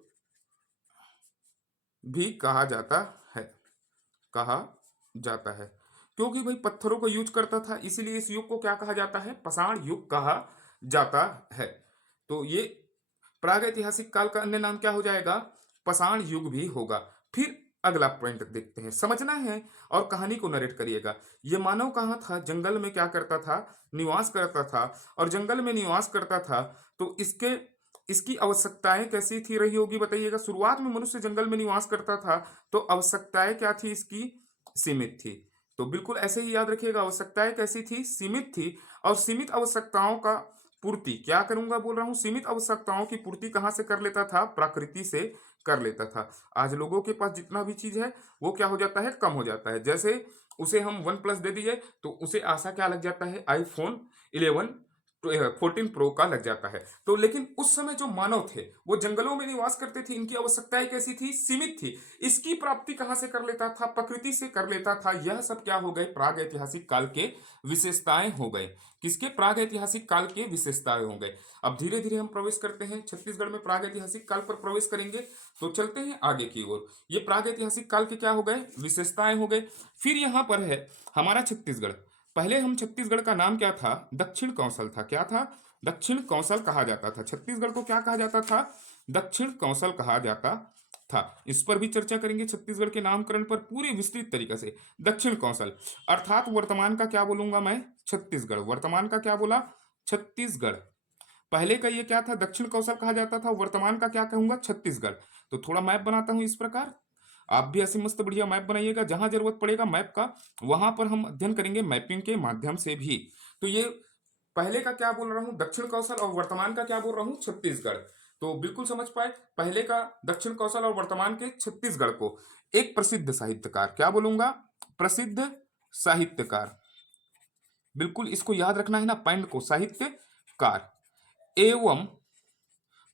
भी कहा जाता है। क्योंकि भाई पत्थरों को यूज करता था, इसीलिए इस युग को क्या कहा जाता है? पाषाण युग कहा जाता है। तो ये प्रागैतिहासिक काल का अन्य नाम क्या हो जाएगा? पाषाण युग भी होगा। फिर अगला पॉइंट देखते हैं, समझना है और कहानी को नरेट करिएगा। ये मानव कहाँ था? जंगल में क्या करता था? निवास करता था। और जंगल में निवास करता था तो इसकी आवश्यकताएं कैसी थी रही होगी बताइएगा। शुरुआत में मनुष्य जंगल में निवास करता था तो आवश्यकताएं क्या थी इसकी? सीमित थी। तो बिल्कुल ऐसे ही याद रखिएगा, आवश्यकताएं कैसी थी? सीमित थी। और सीमित आवश्यकताओं का पूर्ति क्या करूंगा बोल रहा हूं? सीमित आवश्यकताओं की पूर्ति कहां से कर लेता था? प्रकृति से कर लेता था। आज लोगों के पास जितना भी चीज है वो क्या हो जाता है? कम हो जाता है। जैसे उसे हम वन प्लस दे दिए तो उसे आशा क्या लग जाता है? आईफोन 11 14 प्रो का लग जाता है। तो लेकिन उस समय जो मानव थे वो जंगलों में निवास करते थे, इनकी आवश्यकताएं कैसी थी? सीमित थी। इसकी प्राप्ति कहां से कर लेता था? प्रकृति से कर लेता था। यह सब क्या हो गए? प्राग ऐतिहासिक काल के विशेषताएं हो गए। किसके? प्राग ऐतिहासिक काल के विशेषताएं हो गए। अब धीरे धीरे हम प्रवेश करते हैं छत्तीसगढ़ में, प्राग ऐतिहासिक काल पर प्रवेश करेंगे। तो चलते हैं आगे की ओर। ये प्राग ऐतिहासिक काल के क्या हो गए? विशेषताएं हो गए। फिर यहां पर है हमारा छत्तीसगढ़। पहले हम छत्तीसगढ़ का नाम क्या था? दक्षिण कौशल था। क्या था? दक्षिण कौशल कहा जाता था। छत्तीसगढ़ को क्या कहा जाता था? दक्षिण कौशल कहा जाता था। इस पर भी चर्चा करेंगे छत्तीसगढ़ के नामकरण पर पूरी विस्तृत तरीके से। दक्षिण कौशल अर्थात वर्तमान का क्या बोलूंगा मैं? छत्तीसगढ़। वर्तमान का क्या बोला? छत्तीसगढ़। पहले का ये क्या था? दक्षिण कौशल कहा जाता था। वर्तमान का क्या कहूंगा? छत्तीसगढ़। तो थोड़ा मैप बनाता हूं इस प्रकार, आप भी ऐसे मस्त बढ़िया मैप बनाइएगा। जहां जरूरत पड़ेगा मैप का वहां पर हम अध्ययन करेंगे मैपिंग के माध्यम से भी। तो ये पहले का क्या बोल रहा हूं? दक्षिण कौशल, और वर्तमान का क्या बोल रहा हूं? छत्तीसगढ़। तो बिल्कुल समझ पाए, पहले का दक्षिण कौशल और वर्तमान के छत्तीसगढ़ को एक प्रसिद्ध साहित्यकार, क्या बोलूंगा? प्रसिद्ध साहित्यकार। बिल्कुल इसको याद रखना है ना, पॉइंट को, साहित्यकार एवं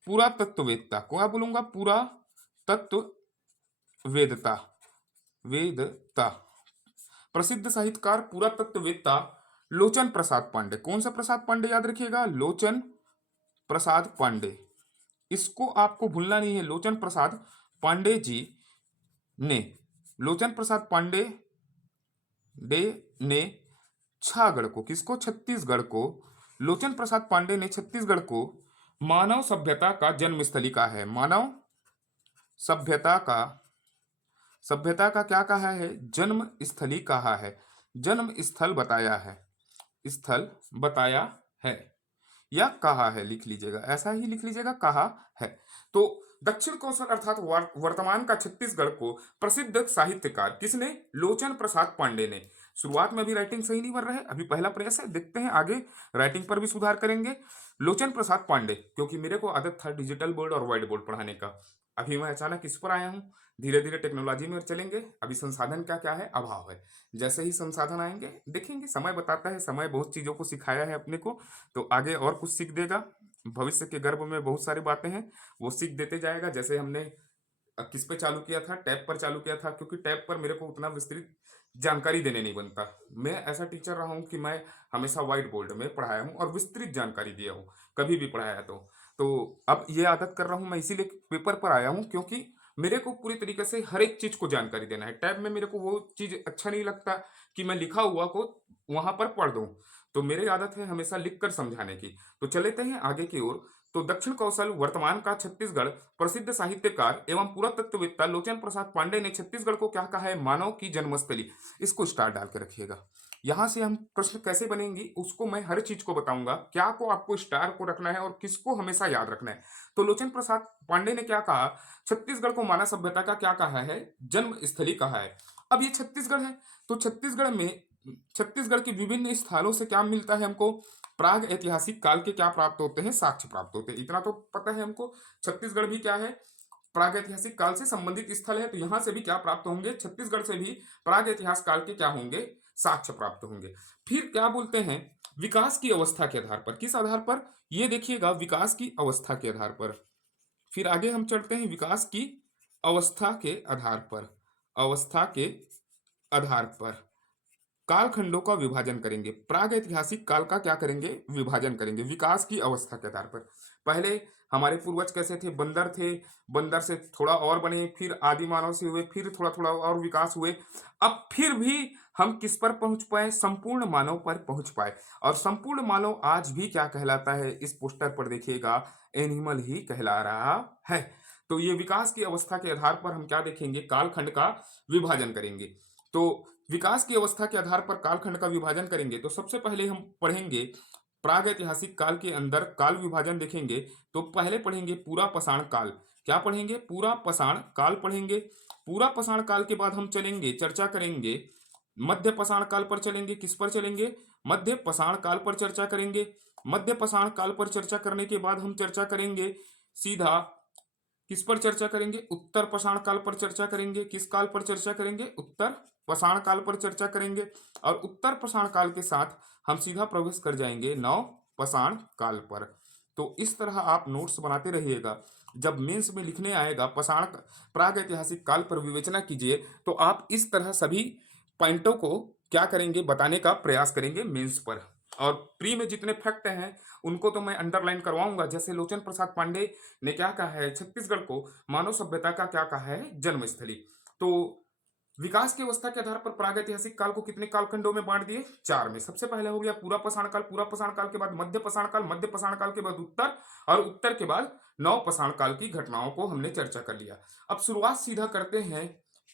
पुरातत्ववेत्ता, क्या बोलूंगा? पुरातत्ववेदता वेदता। प्रसिद्ध साहित्यकार पुरातत्ववेत्ता लोचन प्रसाद पांडे। कौन सा प्रसाद पांडे? याद रखिएगा, लोचन प्रसाद पांडे। इसको आपको भूलना नहीं है। लोचन प्रसाद पांडे जी ने, लोचन प्रसाद पांडे डे ने छागढ़ को, किसको? छत्तीसगढ़ को लोचन प्रसाद पांडे ने छत्तीसगढ़ को मानव सभ्यता का जन्मस्थली कहा है। मानव सभ्यता का क्या कहा है? जन्म स्थली कहा है। जन्म स्थल बताया है, स्थल बताया है या कहा है, लिख लीजिएगा, ऐसा ही लिख लीजिएगा, कहा है। तो दक्षिण कौशल अर्थात वर्तमान का छत्तीसगढ़ को प्रसिद्ध साहित्यकार किसने? लोचन प्रसाद पांडे ने। शुरुआत में अभी राइटिंग सही नहीं बन रहा है, अभी पहला प्रयास है, देखते हैं आगे राइटिंग पर भी सुधार करेंगे। लोचन प्रसाद पांडे, क्योंकि मेरे को आदत था डिजिटल बोर्ड और व्हाइट बोर्ड पढ़ाने का, अभी मैं अचानक इस पर आया हूँ। धीरे धीरे टेक्नोलॉजी में चलेंगे, अभी संसाधन का क्या है? अभाव है। जैसे ही संसाधन आएंगे देखेंगे, समय बताता है, समय बहुत चीज़ों को सिखाया है अपने को, तो आगे और कुछ सीख देगा। भविष्य के गर्भ में बहुत सारी बातें हैं, वो सीख देते जाएगा। जैसे हमने किस पे चालू किया था? टैब पर चालू किया था, क्योंकि टैब पर मेरे को उतना विस्तृत जानकारी देने नहीं बनता। मैं ऐसा टीचर रहा हूँ कि मैं हमेशा व्हाइट बोर्ड में पढ़ाया हूँ और विस्तृत जानकारी दिया हूँ, कभी भी पढ़ाया तो अब ये आदत कर रहा हूँ मैं, इसीलिए पेपर पर आया हूँ, क्योंकि मेरे को पूरी तरीके से हर एक चीज को जानकारी देना है। टैब में मेरे को वो चीज अच्छा नहीं लगता कि मैं लिखा हुआ को वहां पर पढ़ दूं, तो मेरी आदत है हमेशा लिखकर समझाने की। तो चलते हैं आगे की ओर। तो दक्षिण कौशल वर्तमान का छत्तीसगढ़ प्रसिद्ध साहित्यकार एवं पुरातत्ववेत्ता लोचन प्रसाद पांडे ने छत्तीसगढ़ को क्या कहा है? मानव की जन्मस्थली। इसको स्टार डाल के रखिएगा। यहां से हम प्रश्न कैसे बनेंगी उसको मैं हर चीज को बताऊंगा, क्या को आपको स्टार को रखना है और किसको हमेशा याद रखना है। तो लोचन प्रसाद पांडे ने क्या कहा? छत्तीसगढ़ को मानव सभ्यता का क्या कहा है? जन्म स्थली कहा है। अब ये छत्तीसगढ़ है, तो छत्तीसगढ़ के विभिन्न स्थलों से क्या मिलता है हमको? प्राग ऐतिहासिक काल के क्या प्राप्त होते हैं? साक्ष्य प्राप्त होते हैं। इतना तो पता है हमको। छत्तीसगढ़ भी क्या है? प्राग ऐतिहासिक काल से संबंधित स्थल है, तो यहां से भी क्या प्राप्त होंगे? छत्तीसगढ़ से भी प्राग इतिहास काल के क्या होंगे? साक्ष्य प्राप्त होंगे। फिर क्या बोलते हैं? विकास की अवस्था के आधार पर। किस आधार पर? ये देखिएगा, विकास की अवस्था के आधार पर। फिर आगे हम चलते हैं, विकास की अवस्था के आधार पर। अवस्था के आधार पर कालखंडों का विभाजन करेंगे। प्राग ऐतिहासिक काल का क्या करेंगे? विभाजन करेंगे विकास की अवस्था के आधार पर। पहले हमारे पूर्वज कैसे थे? बंदर थे, बंदर से थोड़ा और बने, फिर आदि मानव से हुए, फिर थोड़ा थोड़ा और विकास हुए। अब फिर भी हम किस पर पहुंच पाए? संपूर्ण मानव पर पहुंच पाए। और संपूर्ण मानव आज भी क्या कहलाता है? इस पोस्टर पर देखिएगा, एनिमल ही कहला रहा है। तो ये विकास की अवस्था के आधार पर हम क्या देखेंगे? कालखंड का विभाजन करेंगे। तो विकास की अवस्था के आधार पर कालखंड का विभाजन करेंगे, तो सबसे पहले हम पढ़ेंगे प्राग ऐतिहासिक काल के अंदर काल विभाजन देखेंगे। तो पहले पढ़ेंगे पूरा पाषाण काल। क्या पढ़ेंगे? पूरा पाषाण काल पढ़ेंगे। पूरा पाषाण काल के बाद हम चलेंगे, चर्चा करेंगे मध्य पाषाण काल पर। चलेंगे किस पर? चलेंगे मध्य पाषाण काल पर चर्चा करेंगे। मध्य पाषाण काल पर चर्चा करने के बाद हम चर्चा करेंगे सीधा किस पर? चर्चा करेंगे उत्तर पाषाण काल पर चर्चा करेंगे। किस काल पर चर्चा करेंगे? उत्तर पाषाण काल पर चर्चा करेंगे। और उत्तर पाषाण काल के साथ हम सीधा प्रवेश कर जाएंगे नव पाषाण काल पर। तो इस तरह आप नोट्स बनाते रहिएगा। जब मेंस में लिखने आएगा पाषाण प्राग ऐतिहासिक काल पर विवेचना कीजिए, तो आप इस तरह सभी पॉइंटों को क्या करेंगे? बताने का प्रयास करेंगे मेंस पर। और प्री में जितने फैक्ट हैं उनको तो मैं अंडरलाइन करवाऊंगा। जैसे लोचन प्रसाद पांडे ने क्या कहा है? छत्तीसगढ़ को मानव सभ्यता का क्या कहा है? जन्मस्थली। तो विकास की अवस्था के आधार पर प्रागैतिहासिक काल को कितने कालखंडों में बांट दिए? 4 में। सबसे पहले हो गया पूरा पाषाण काल, पूरा पाषाण काल के बाद मध्य पाषाण काल, मध्य पाषाण काल के बाद उत्तर, और उत्तर के बाद नव पाषाण काल की घटनाओं को हमने चर्चा कर लिया। अब शुरुआत सीधा करते हैं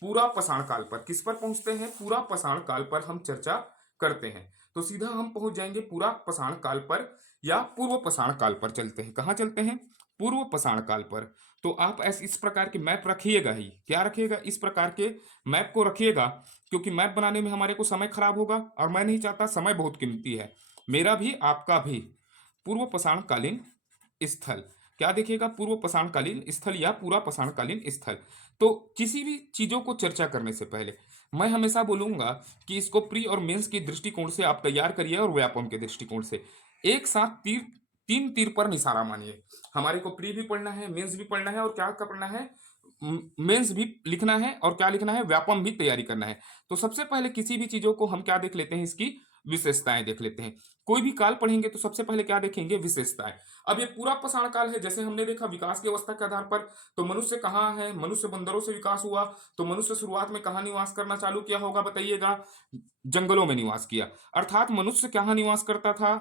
पूरा पाषाण काल पर। किस पर पहुंचते हैं? पूरा पाषाण काल पर हम चर्चा करते हैं। तो सीधा हम पहुंच जाएंगे पूरा पाषाण काल पर, या पूर्व पाषाण काल पर चलते हैं। कहां चलते हैं? पूर्व पाषाण काल पर। तो आप ऐसे इस प्रकार के मैप रखिएगा ही। क्या रखिएगा? इस प्रकार के मैप को रखिएगा, क्योंकि मैप बनाने में हमारे को समय खराब होगा और मैं नहीं चाहता, समय बहुत कीमती है, मेरा भी आपका भी। पूर्व पाषाण कालीन स्थल क्या देखिएगा? पूर्व पाषाण कालीन स्थल या पूरा पाषाण कालीन स्थल। तो किसी भी चीजों को चर्चा करने से पहले मैं हमेशा बोलूंगा कि इसको प्री और मेंस के दृष्टिकोण से आप तैयार करिए और व्यापम के दृष्टिकोण से। एक साथ तीन तीर पर निशाना मानिए। हमारे को प्री भी पढ़ना है, मेंस भी पढ़ना है, और क्या पढ़ना है? मेंस भी लिखना है, और क्या लिखना है? व्यापम भी तैयारी करना है। तो सबसे पहले किसी भी चीजों को हम क्या देख लेते हैं? इसकी विशेषताएं देख लेते हैं। कोई भी काल पढ़ेंगे तो सबसे पहले क्या देखेंगे? विशेषताएं। अब ये पूरा पाषाण काल है, जैसे हमने देखा विकास की अवस्था के आधार पर, तो मनुष्य कहाँ है? मनुष्य बंदरों से विकास हुआ। तो मनुष्य शुरुआत में कहाँ निवास करना चालू किया होगा? बताइएगा। जंगलों में निवास किया। अर्थात मनुष्य कहाँ निवास करता था?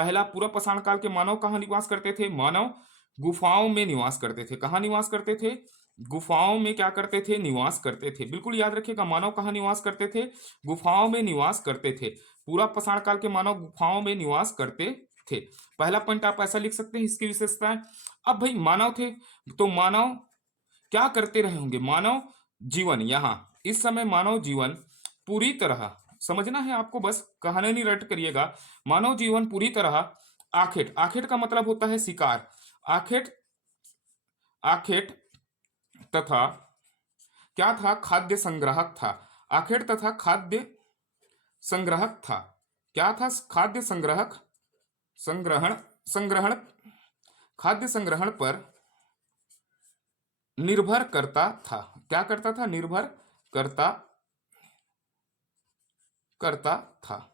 पहला पूरा पाषाण काल के मानव कहाँ निवास करते थे? मानव गुफाओं में निवास करते थे। कहाँ निवास करते थे? गुफाओं में क्या करते थे? निवास करते थे। बिल्कुल याद रखिएगा, मानव कहाँ निवास करते थे? गुफाओं में निवास करते थे। पूरा पाषाण काल के मानव गुफाओं में निवास करते थे। पहला पॉइंट आप ऐसा लिख सकते हैं, इसकी विशेषताएं। अब भाई मानव थे तो मानव क्या करते रहे होंगे? मानव जीवन, यहां इस समय मानव जीवन पूरी तरह, समझना है आपको, बस कहानी नहीं रट करिएगा। मानव जीवन पूरी तरह आखेट, आखेट का मतलब होता है शिकार, आखेट, आखेट तथा क्या था? खाद्य संग्राहक था। आखेट तथा खाद्य संग्राहक था। क्या था? खाद्य संग्राहक, संग्रहण, संग्रहण, खाद्य संग्रहण पर निर्भर करता था। क्या करता था? निर्भर करता करता था।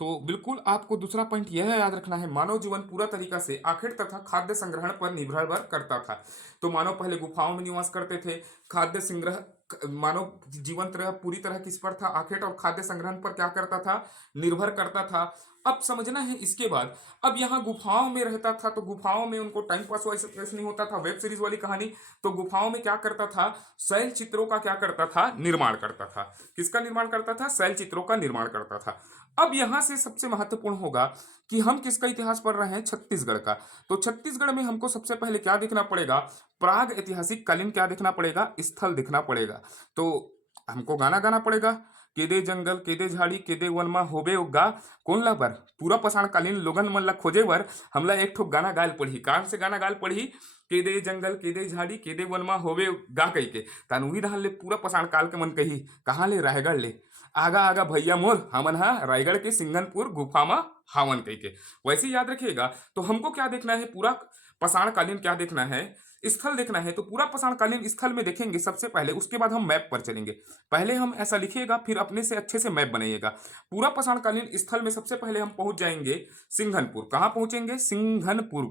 तो बिल्कुल आपको दूसरा पॉइंट यह याद रखना है, मानव जीवन पूरा तरीका से आखेट तथा खाद्य संग्रहण पर निर्भर करता था। तो मानव पहले गुफाओं में निवास करते थे, खाद्य संग्रह, मानव जीवन तरह पूरी तरह किस पर था? आखेट और खाद्य संग्रहण पर क्या करता था? निर्भर करता था। अब समझना है इसके बाद, अब यहाँ गुफाओं में रहता था तो गुफाओं में उनको टाइम पास वैसे नहीं होता था, वेब सीरीज वाली कहानी। तो गुफाओं में क्या करता था? शैल चित्रों का क्या करता था? निर्माण करता था। किसका निर्माण करता था? शैल चित्रों का निर्माण करता था। अब यहां से सबसे महत्वपूर्ण होगा कि हम किसका इतिहास पढ़ रहे हैं? छत्तीसगढ़ का। तो छत्तीसगढ़ में हमको सबसे पहले क्या देखना पड़ेगा? प्राग ऐतिहासिक कालीन क्या देखना पड़ेगा? स्थल देखना पड़ेगा। तो हमको गाना गाना पड़ेगा, केदे जंगल केदे झाड़ी केदे वनमा होबे उगा कौन ला बर, पूरा पाषाण कालीन लोगन मन ला खोजे बर हमला एक ठो गाना गायल पढ़ी। कौन से गाना गायल पढ़ी? केदे जंगल केदे झाड़ी केदे वनमा होबे गा कही के तनुही रहन ले पूरा पाषाण काल के मन कही कहाँ ले? रायगढ़ ले। आगा आगा भैया मोर हमन हा रायगढ़ के सिंगनपुर गुफा मा हावन कही के। वैसे याद रखिएगा। तो हमको क्या देखना है? पूरा पाषाण कालीन क्या देखना है? स्थल देखना है। तो पूरा पाषाण कालीन स्थल में देखेंगे सबसे पहले, उसके बाद हम मैप पर चलेंगे। पहले हम ऐसा लिखिएगा, फिर अपने से अच्छे से मैप बनाइएगा। पूरा पाषाण कालीन स्थल में सबसे पहले हम पहुंच जाएंगे सिंघनपुर। कहां पहुंचेंगे? सिंघनपुर।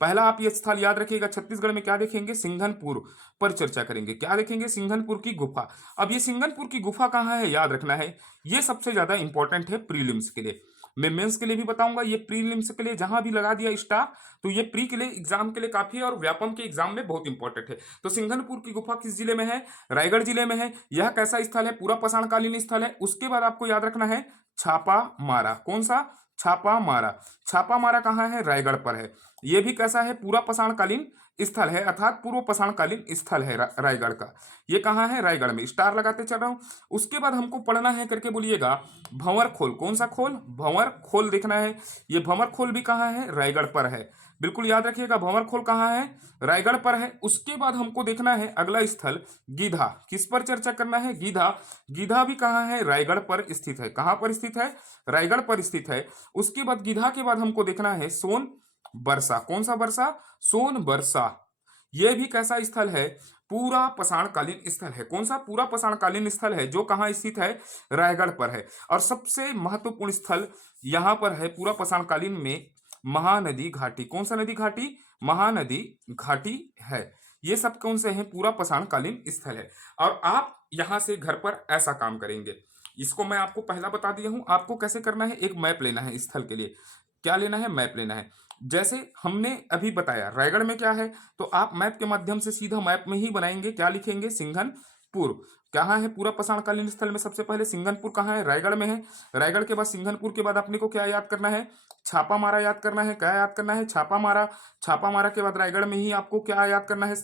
पहला आप ये स्थल याद रखिएगा, छत्तीसगढ़ में क्या देखेंगे? सिंघनपुर पर चर्चा करेंगे। क्या देखेंगे? सिंघनपुर की गुफा। अब ये सिंघनपुर की गुफा कहाँ है? याद रखना है, ये सबसे ज्यादा इंपॉर्टेंट है प्रीलिम्स के लिए। मैं मेंस के लिए भी बताऊंगा, ये प्रीलिम्स के लिए जहां भी लगा दिया स्टार, तो ये प्री के लिए एग्जाम के लिए काफी है और व्यापम के एग्जाम में बहुत इंपॉर्टेंट है। तो सिंघनपुर की गुफा किस जिले में है? रायगढ़ जिले में है। यह कैसा स्थल है? पूरा पाषाणकालीन स्थल है। उसके बाद आपको याद रखना है छापा मारा। कौन सा? छापा मारा। छापा मारा कहाँ है? रायगढ़ पर है। यह भी कैसा है? पूरा पाषाणकालीन स्थल है, अर्थात पूर्व पाषाणकालीन स्थल है रायगढ़ का। ये कहाँ है? रायगढ़ में। स्टार लगाते चल रहा हूं। उसके बाद हमको पढ़ना है, करके बोलिएगा, भंवर खोल। कौन सा खोल? भंवर खोल देखना है। ये भंवर खोल भी कहाँ है? रायगढ़ पर है। बिल्कुल याद रखिएगा, भंवर खोल कहाँ है? रायगढ़ पर है। उसके बाद हमको देखना है अगला स्थल गीधा। किस पर चर्चा करना है? गीधा। गीधा भी कहाँ है? रायगढ़ पर स्थित है। कहाँ पर स्थित है? रायगढ़ पर स्थित है। उसके बाद गीधा के बाद हमको देखना है सोन बरसा। कौन सा बरसा? सोन बरसा। यह भी कैसा स्थल है? पूरा पाषाणकालीन स्थल है। कौन सा? पूरा पाषाणकालीन स्थल है, जो कहाँ स्थित है? रायगढ़ पर है। और सबसे महत्वपूर्ण स्थल यहां पर है पूरा पाषाणकालीन में, महानदी घाटी। कौन सा नदी घाटी? महानदी घाटी है। ये सब कौन से हैं? पूरा पाषाणकालीन स्थल है। और आप यहां से घर पर ऐसा काम करेंगे, इसको मैं आपको पहला बता दिया हूं, आपको कैसे करना है। एक मैप लेना है स्थल के लिए। क्या लेना है? मैप लेना है। जैसे हमने अभी बताया रायगढ़ में क्या है, तो आप मैप के माध्यम से सीधा मैप में ही बनाएंगे। क्या लिखेंगे? सिंघनपुर। कहाँ है पूरा पाषाणकालीन स्थल में? सबसे पहले सिंघनपुर कहाँ है? रायगढ़ में है। रायगढ़ के बाद सिंघनपुर के बाद अपने को क्या याद करना है? छापा मारा याद करना है। क्या याद करना है? छापा मारा। छापा मारा के बाद रायगढ़ में ही आपको क्या याद करना है?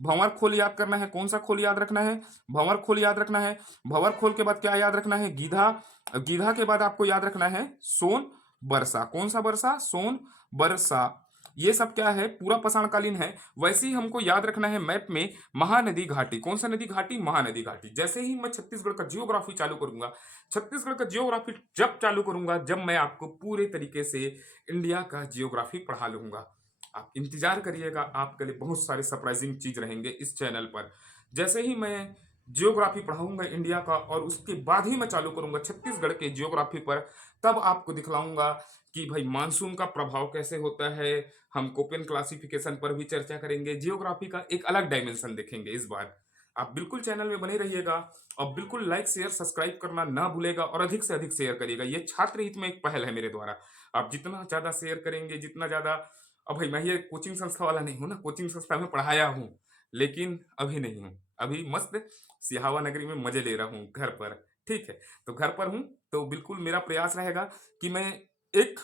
भंवर खोल याद करना है। कौन सा खोल याद रखना है? भंवर खोल याद रखना है। भंवर खोल के बाद क्या याद रखना है? गीधा। गीधा के बाद आपको याद रखना है सोन बरसा। कौन सा बरसा? सोन बरसा। ये सब क्या है? पूरा पाषाणकालीन है। वैसे ही हमको याद रखना है मैप में महानदी घाटी। कौन सा नदी घाटी? महानदी घाटी। जैसे ही मैं छत्तीसगढ़ का जियोग्राफी चालू करूंगा, छत्तीसगढ़ का जियोग्राफी जब चालू करूंगा जब मैं आपको पूरे तरीके से इंडिया का जियोग्राफी पढ़ा लूंगा। आप इंतजार करिएगा, आपके लिए बहुत सारे सरप्राइजिंग चीज रहेंगे इस चैनल पर। जैसे ही मैं जियोग्राफी पढ़ाऊंगा इंडिया का और उसके बाद ही मैं चालू करूंगा छत्तीसगढ़ के जियोग्राफी पर, तब आपको दिखलाऊंगा कि भाई मानसून का प्रभाव कैसे होता है। हम कोपेन क्लासिफिकेशन पर भी चर्चा करेंगे। जियोग्राफी का एक अलग डायमेंशन देखेंगे इस बार। आप बिल्कुल चैनल में बने रहिएगा और बिल्कुल लाइक शेयर सब्सक्राइब करना ना भूलेगा और अधिक से अधिक शेयर करिएगा। ये छात्र हित में एक पहल है मेरे द्वारा। आप जितना ज़्यादा शेयर करेंगे, जितना ज़्यादा, अब भाई मैं ये कोचिंग संस्था वाला नहीं हूँ ना, कोचिंग संस्था में पढ़ाया हूँ लेकिन अभी नहीं हूँ। अभी मस्त सिहावा नगरी में मजे ले रहा हूँ घर पर। ठीक है, तो घर पर हूँ तो बिल्कुल मेरा प्रयास रहेगा कि मैं एक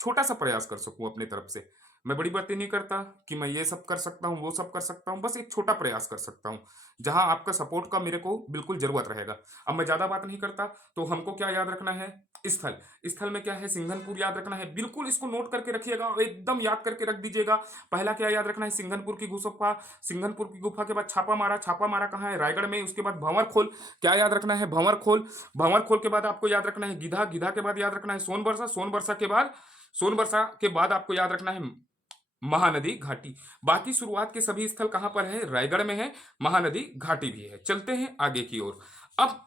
छोटा सा प्रयास कर सकूँ अपनी तरफ से। मैं बड़ी बातें नहीं करता कि मैं ये सब कर सकता हूँ, वो सब कर सकता हूँ, बस एक छोटा प्रयास कर सकता हूँ जहां आपका सपोर्ट का मेरे को बिल्कुल जरूरत रहेगा। अब मैं ज्यादा बात नहीं करता, तो हमको क्या याद रखना है? स्थल। स्थल में क्या है? सिंघनपुर याद रखना है। बिल्कुल इसको नोट करके रखिएगा और एकदम याद करके रख दीजिएगा। पहला क्या याद रखना है? सिंघनपुर की गुफा। सिंघनपुर की गुफा के बाद छापा मारा। छापा मारा कहाँ है? रायगढ़ में। उसके बाद भंवर खोल। क्या याद रखना है? भंवर खोल। भंवर खोल के बाद आपको याद रखना है गीधा। गीधा के बाद याद रखना है सोनबरसा। सोनबरसा के बाद आपको याद रखना है महानदी घाटी। बाकी शुरुआत के सभी स्थल कहां पर है? रायगढ़ में है। महानदी घाटी भी है। चलते हैं आगे की ओर। अब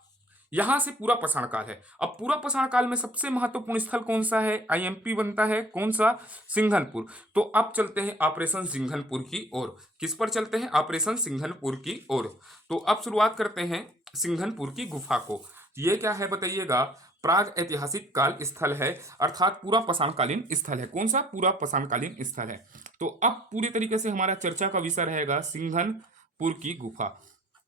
यहां से पूरा पाषाण काल है। अब पूरा पाषाण काल में सबसे महत्वपूर्ण स्थल कौन सा है? आईएमपी बनता है कौन सा? सिंघनपुर। तो अब चलते हैं ऑपरेशन सिंघनपुर की ओर। किस पर चलते हैं? ऑपरेशन सिंघनपुर की ओर। तो अब शुरुआत करते हैं सिंघनपुर की गुफा को। ये क्या है बताइएगा? प्राग ऐतिहासिक काल स्थल है, अर्थात पूरा पाषाणकालीन स्थल है। कौन सा? पूरा पाषाणकालीन स्थल है। तो अब पूरी तरीके से हमारा चर्चा का विषय रहेगा सिंघनपुर की गुफा,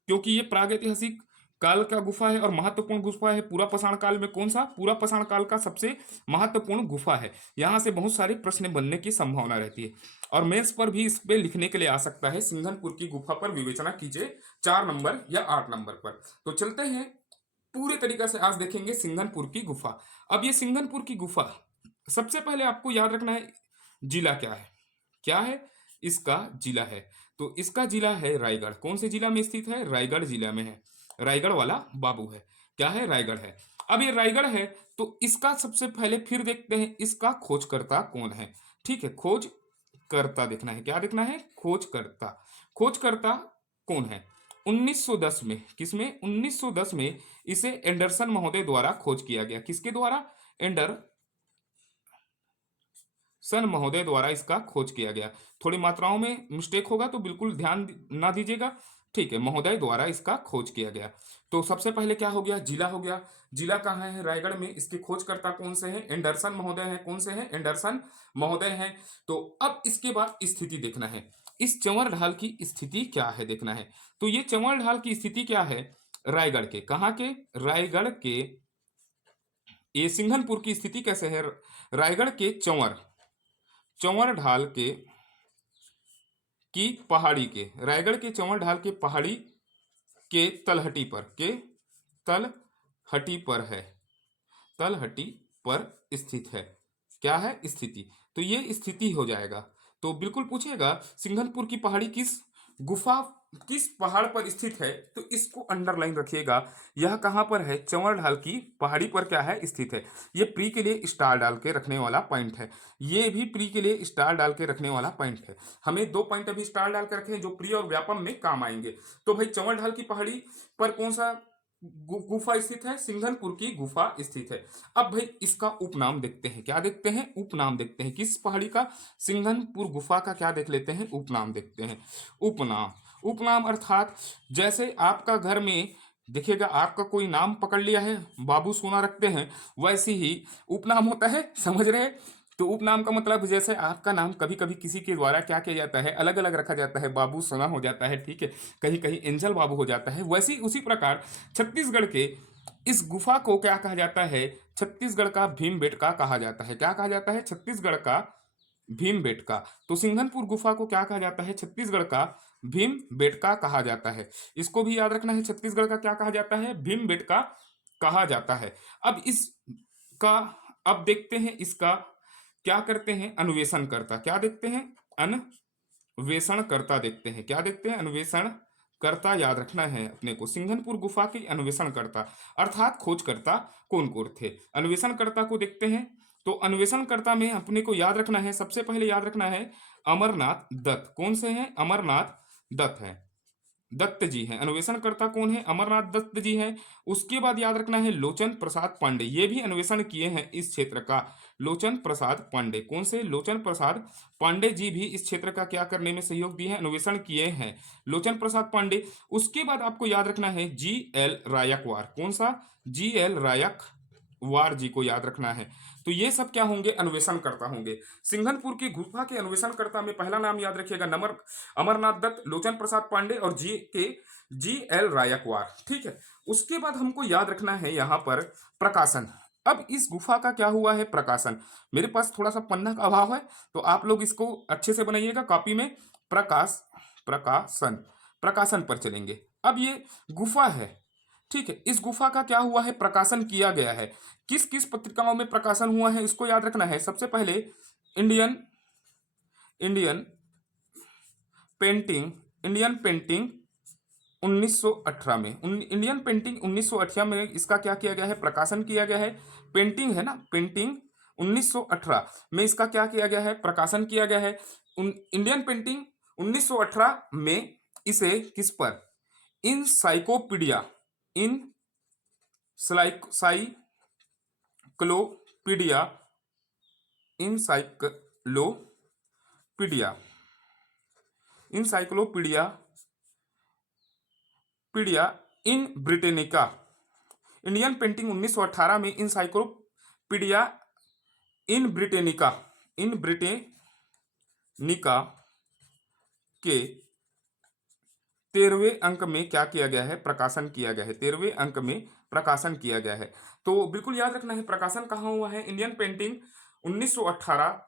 क्योंकि ये प्रागैतिहासिक काल का गुफा है और महत्वपूर्ण गुफा है। पूरा पाषाण काल में कौन सा? पूरा पाषाण काल का सबसे महत्वपूर्ण गुफा है। यहां से बहुत सारे प्रश्न बनने की संभावना रहती है और मेंस पर भी इस पे लिखने के लिए आ सकता है। सिंघनपुर की गुफा पर विवेचना कीजिए 4 नंबर या 8 नंबर पर। तो चलते हैं पूरे तरीके से, आज देखेंगे सिंघनपुर की गुफा। अब ये सिंघनपुर की गुफा, सबसे पहले आपको याद रखना है जिला क्या है। क्या है? इसका जिला है। तो इसका जिला है रायगढ़। कौन से जिला में स्थित है? रायगढ़ जिला में है। रायगढ़ वाला बाबू है। क्या है? रायगढ़ है। अब ये रायगढ़ है तो इसका सबसे पहले फिर देखते हैं इसका खोजकर्ता कौन है। ठीक है, खोजकर्ता देखना है। क्या देखना है? खोजकर्ता। खोजकर्ता कौन है? 1910 में, किसमें? 1910 में इसे एंडरसन महोदय द्वारा खोज किया गया। किसके द्वारा? एंडरसन महोदय द्वारा इसका खोज किया गया। थोड़ी मात्राओं में मिस्टेक होगा तो बिल्कुल ध्यान ना दीजिएगा। ठीक है, महोदय द्वारा इसका खोज किया गया। तो सबसे पहले क्या हो गया? जिला हो गया। जिला कहाँ है? रायगढ़ में। इसके खोजकर्ता कौन से हैं? एंडरसन महोदय हैं। कौन से हैं? एंडरसन महोदय हैं। तो अब इसके बाद स्थिति देखना है। इस चंवर ढाल की स्थिति क्या है देखना है। तो ये चंवर ढाल की स्थिति क्या है? रायगढ़ के। कहाँ के? रायगढ़ के। ये सिंघनपुर की स्थिति कैसे है? रायगढ़ के चंवर, चंवर ढाल के की पहाड़ी के, रायगढ़ के चंवर ढाल के पहाड़ी के तलहटी पर, के तलहटी पर है। तलहटी पर स्थित है। क्या है? स्थिति। तो ये स्थिति हो जाएगा। तो बिल्कुल पूछेगा सिंघनपुर की पहाड़ी किस गुफा, किस पहाड़ पर स्थित है, तो इसको अंडरलाइन रखिएगा। यह कहां पर है? चंवर ढाल की पहाड़ी पर क्या है? स्थित है। ये प्री के लिए स्टार डाल के रखने वाला पॉइंट है। ये भी प्री के लिए स्टार डाल के रखने वाला पॉइंट है। हमें 2 पॉइंट अभी स्टार डाल के रखे हैं जो प्री और व्यापम में काम आएंगे। तो भाई चंवर ढाल की पहाड़ी पर कौन सा गुफा स्थित है? सिंघनपुर की गुफा स्थित है। अब भाई इसका उपनाम देखते हैं। क्या देखते हैं? उपनाम देखते हैं। किस पहाड़ी का? सिंघनपुर गुफा का क्या देख लेते हैं? उपनाम देखते हैं। उपनाम, उपनाम अर्थात जैसे आपका घर में देखिएगा, आपका कोई नाम पकड़ लिया है, बाबू सोना रखते हैं, वैसे ही उपनाम होता है। समझ रहे हैं? तो उपनाम का मतलब जैसे आपका नाम कभी कभी किसी के द्वारा क्या किया जाता है, अलग अलग रखा जाता है। बाबू सोना हो जाता है, ठीक है, कहीं कहीं एंजल बाबू हो जाता है। वैसे ही उसी प्रकार छत्तीसगढ़ के इस गुफा को क्या कहा जाता है? छत्तीसगढ़ का भीमबेटका कहा जाता है। क्या कहा जाता है? छत्तीसगढ़ का भीमबेटका। तो सिंघनपुर गुफा को क्या कहा जाता है? छत्तीसगढ़ का भीमबेटका कहा जाता है। इसको भी याद रखना है, छत्तीसगढ़ का क्या कहा जाता है? भीमबेटका कहा जाता है। अब इसका, अब देखते हैं इसका क्या करते हैं? अन्वेषण करता। क्या देखते हैं? अन्वेषण करता देखते हैं। क्या देखते हैं? अन्वेषण करता याद रखना है अपने को। सिंघनपुर गुफा की अन्वेषण करता अर्थात खोजकर्ता कौन कौन थे? अन्वेषण करता को देखते हैं। तो अन्वेषण करता में अपने को याद रखना है, सबसे पहले याद रखना है अमरनाथ दत्त। कौन से हैं? अमरनाथ दत्त है, दत्त जी हैं। अन्वेषणकर्ता कौन है? अमरनाथ दत्त जी हैं। उसके बाद याद रखना है लोचन प्रसाद पांडे। ये भी अन्वेषण किए हैं इस क्षेत्र का। लोचन प्रसाद पांडे। कौन से? लोचन प्रसाद पांडे जी भी इस क्षेत्र का क्या करने में सहयोग दिए हैं? अन्वेषण किए हैं, लोचन प्रसाद पांडे। उसके बाद आपको याद रखना है जी.एल. रायकवार। कौन सा? जी.एल. रायकवार जी को याद रखना है। तो ये सब क्या होंगे? अन्वेषणकर्ता होंगे। सिंघनपुर की गुफा के अन्वेषणकर्ता में पहला नाम याद रखिएगा, नंबर अमरनाथ दत्त, लोचन प्रसाद पांडे और जी.एल. रायकवार। ठीक है। उसके बाद हमको याद रखना है यहाँ पर प्रकाशन। अब इस गुफा का क्या हुआ है? प्रकाशन। मेरे पास थोड़ा सा पन्ना का अभाव है, तो आप लोग इसको अच्छे से बनाइएगा कॉपी में। प्रकाशन, प्रकाशन पर चलेंगे। अब ये गुफा है, ठीक है। इस गुफा का क्या हुआ है? प्रकाशन किया गया है। किस किस पत्रिकाओं में प्रकाशन हुआ है इसको याद रखना है। सबसे पहले इंडियन इंडियन इंडियन पेंटिंग 1918 में, इंडियन पेंटिंग 1918 में इसका क्या किया गया है? प्रकाशन किया गया है। पेंटिंग है ना, पेंटिंग 1918 में इसका क्या किया गया है? प्रकाशन किया गया है। इंडियन पेंटिंग 1918 में इसे किस पर? इनसाइक्लोपीडिया इनसाइक्लोपीडिया इनसाइक्लोपीडिया इनसाइक्लोपीडिया पीडिया इन ब्रिटेनिका, इंडियन पेंटिंग 1918 में इनसाइक्लोपीडिया इन ब्रिटेनिका के 13वें अंक में क्या किया गया है? प्रकाशन किया गया है। 13वें अंक में प्रकाशन किया गया है। तो बिल्कुल याद रखना है प्रकाशन कहाँ हुआ है? इंडियन पेंटिंग 1918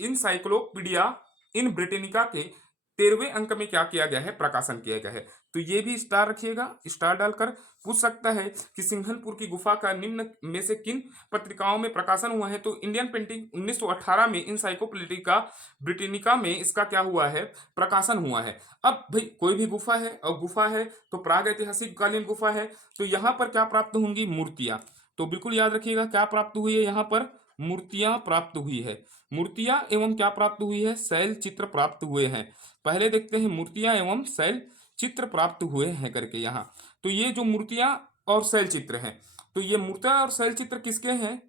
इनसाइक्लोपीडिया इन ब्रिटेनिका के 13वें अंक में क्या किया गया है? प्रकाशन किया गया है। तो ये भी स्टार रखिएगा, स्टार डालकर पूछ सकता है कि सिंघनपुर की गुफा का निम्न में से किन पत्रिकाओं में प्रकाशन हुआ है? तो इंडियन पेंटिंग 1918 में इनसाइक्लोपीडिया ब्रिटेनिका में इसका क्या हुआ है? प्रकाशन हुआ है। अब भाई कोई भी गुफा है और गुफा है तो प्राग ऐतिहासिक कालीन गुफा है, तो यहाँ पर क्या प्राप्त होंगी? मूर्तियां। तो बिल्कुल याद रखिएगा क्या प्राप्त हुई है? यहाँ पर मूर्तियां प्राप्त हुई है। मूर्तियां एवं क्या प्राप्त हुई है? शैल चित्र प्राप्त हुए हैं। पहले देखते हैं मूर्तियां एवं शैल चित्र प्राप्त हुए हैं करके यहाँ। तो ये जो मूर्तियां और शैल चित्र हैं, तो ये मूर्तियां और शैल चित्र किसके हैं?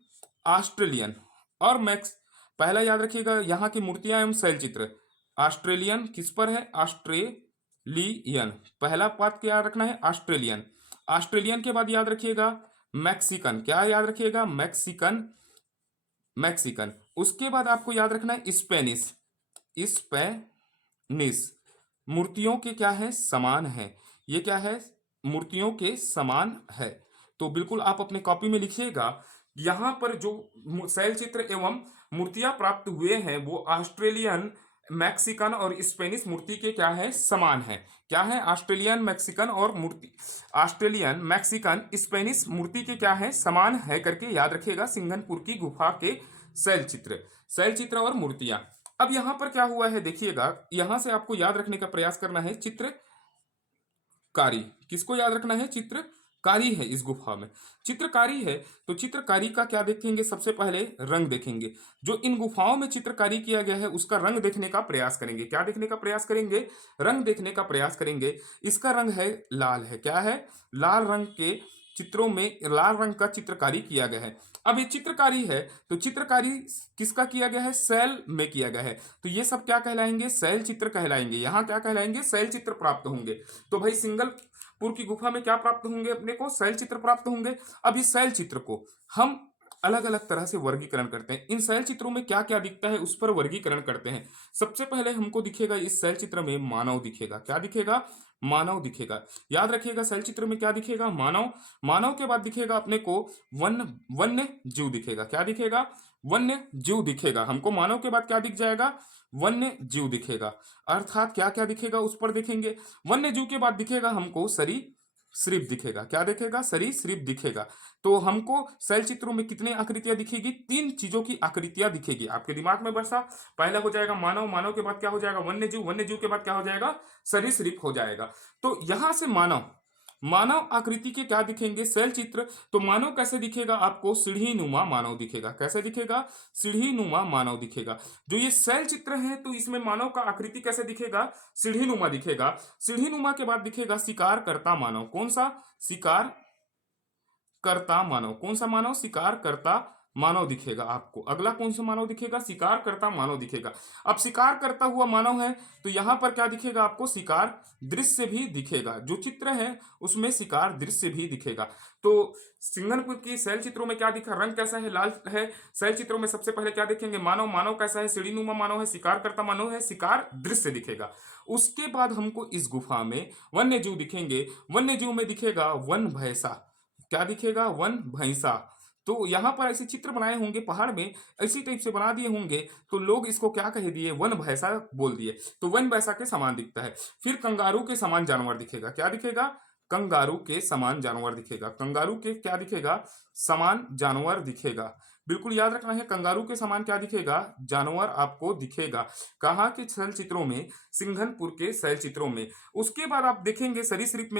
ऑस्ट्रेलियन और मैक्स। पहला याद रखिएगा यहाँ की मूर्तियां एवं शैल चित्र ऑस्ट्रेलियन किस पर है? ऑस्ट्रेलियन। पहला बात क्या याद रखना है? ऑस्ट्रेलियन। ऑस्ट्रेलियन के बाद याद रखिएगा मैक्सिकन। क्या याद रखिएगा? मैक्सिकन। उसके बाद आपको याद रखना है स्पेनिश। मूर्तियों के क्या है? समान है। ये क्या है? मूर्तियों के समान है। तो बिल्कुल आप अपने कॉपी में लिखिएगा, यहाँ पर जो शैल चित्र एवं मूर्तियां प्राप्त हुए हैं वो ऑस्ट्रेलियन, मैक्सिकन और स्पेनिश मूर्ति के क्या है? समान है। क्या है? ऑस्ट्रेलियन, मैक्सिकन, स्पेनिश मूर्ति के क्या है? समान है करके याद रखिएगा सिंघनपुर की गुफा के शैल चित्र और मूर्तियां। अब यहां पर क्या हुआ है देखिएगा, यहां से आपको याद रखने का प्रयास करना है चित्रकारी। किसको याद रखना है? चित्रकारी है इस गुफा में, चित्रकारी है। तो चित्रकारी का क्या देखेंगे? सबसे पहले रंग देखेंगे। जो इन गुफाओं में चित्रकारी किया गया है उसका रंग देखने का प्रयास करेंगे। क्या देखने का प्रयास करेंगे? रंग देखने का प्रयास करेंगे। इसका रंग है लाल है। क्या है? लाल रंग के चित्रों में लाल रंग का चित्रकारी किया गया है। अब ये चित्रकारी है तो चित्रकारी किसका किया गया है? शैल में किया गया है। तो ये सब क्या कहलाएंगे? शैल चित्र कहलाएंगे। यहाँ क्या कहलाएंगे? शैल चित्र प्राप्त होंगे। तो भाई सिंघनपुर की गुफा में क्या प्राप्त होंगे? अपने को शैल चित्र प्राप्त होंगे। अब इस शैल चित्र को हम अलग अलग तरह से वर्गीकरण करते हैं। इन शैल चित्रों में क्या क्या दिखता है उस पर वर्गीकरण करते हैं। सबसे पहले हमको दिखेगा इस शैल चित्र में मानव दिखेगा। क्या दिखेगा? मानव दिखेगा। याद रखिएगा शैल चित्र में क्या दिखेगा? मानव के बाद दिखेगा अपने को वन्य जीव दिखेगा। क्या दिखेगा? वन्य जीव दिखेगा। हमको मानव के बाद क्या दिख जाएगा? वन्य जीव दिखेगा। अर्थात क्या क्या दिखेगा उस पर देखेंगे। वन्य जीव के बाद दिखेगा हमको सरीसृप दिखेगा। क्या दिखेगा? सरीसृप दिखेगा। तो हमको शैल चित्रों में कितनी आकृतियां दिखेगी? 3 चीजों की आकृतियां दिखेगी। आपके दिमाग में बसा पहला हो जाएगा मानव के बाद क्या हो जाएगा? वन्य जीव के बाद क्या हो जाएगा? सरीसृप हो जाएगा। तो यहां से मानव आकृति के क्या दिखेंगे? शैल चित्र। तो मानव कैसे दिखेगा आपको? सीढ़ी नुमा मानव दिखेगा। कैसे दिखेगा? सीढ़ी नुमा मानव दिखेगा। जो ये शैल चित्र है तो इसमें मानव का आकृति कैसे दिखेगा? सीढ़ी नुमा दिखेगा। सीढ़ी नुमा के बाद दिखेगा शिकार करता मानव। कौन सा? शिकार करता मानव। कौन सा मानव? शिकार करता मानव दिखेगा आपको। अगला कौन सा मानव दिखेगा? शिकार करता मानव दिखेगा। अब शिकार करता हुआ मानव है तो यहां पर क्या दिखेगा आपको? शिकार दृश्य भी दिखेगा। जो चित्र है उसमें शिकार दृश्य भी दिखेगा। तो सिंघनपुर की शैल चित्रों में क्या दिखा? रंग कैसा है? लाल है। शैल चित्रों में सबसे पहले क्या देखेंगे? मानव। मानव कैसा है? सीढ़ीनुमा मानव है, शिकार करता मानव है, शिकार दृश्य दिखेगा। उसके बाद हमको इस गुफा में वन्य जीव दिखेंगे। वन्य जीव में दिखेगा वन भैंसा। क्या दिखेगा? वन भैंसा। तो यहां पर ऐसे चित्र बनाए होंगे पहाड़ में, इसी टाइप से बना दिए होंगे, तो लोग इसको क्या कह दिए? वन भैंसा बोल दिए। तो वन भैंसा के समान दिखता है। फिर कंगारू के समान जानवर दिखेगा। क्या दिखेगा? कंगारू के समान जानवर दिखेगा। कंगारू के क्या दिखेगा? समान जानवर दिखेगा। बिल्कुल याद रखना है, कंगारू के समान क्या दिखेगा? जानवर आपको दिखेगा। कहाँ के शैल चित्रों में? सिंघनपुर के शैल चित्रों में। उसके बाद आप देखेंगे सरीसृप में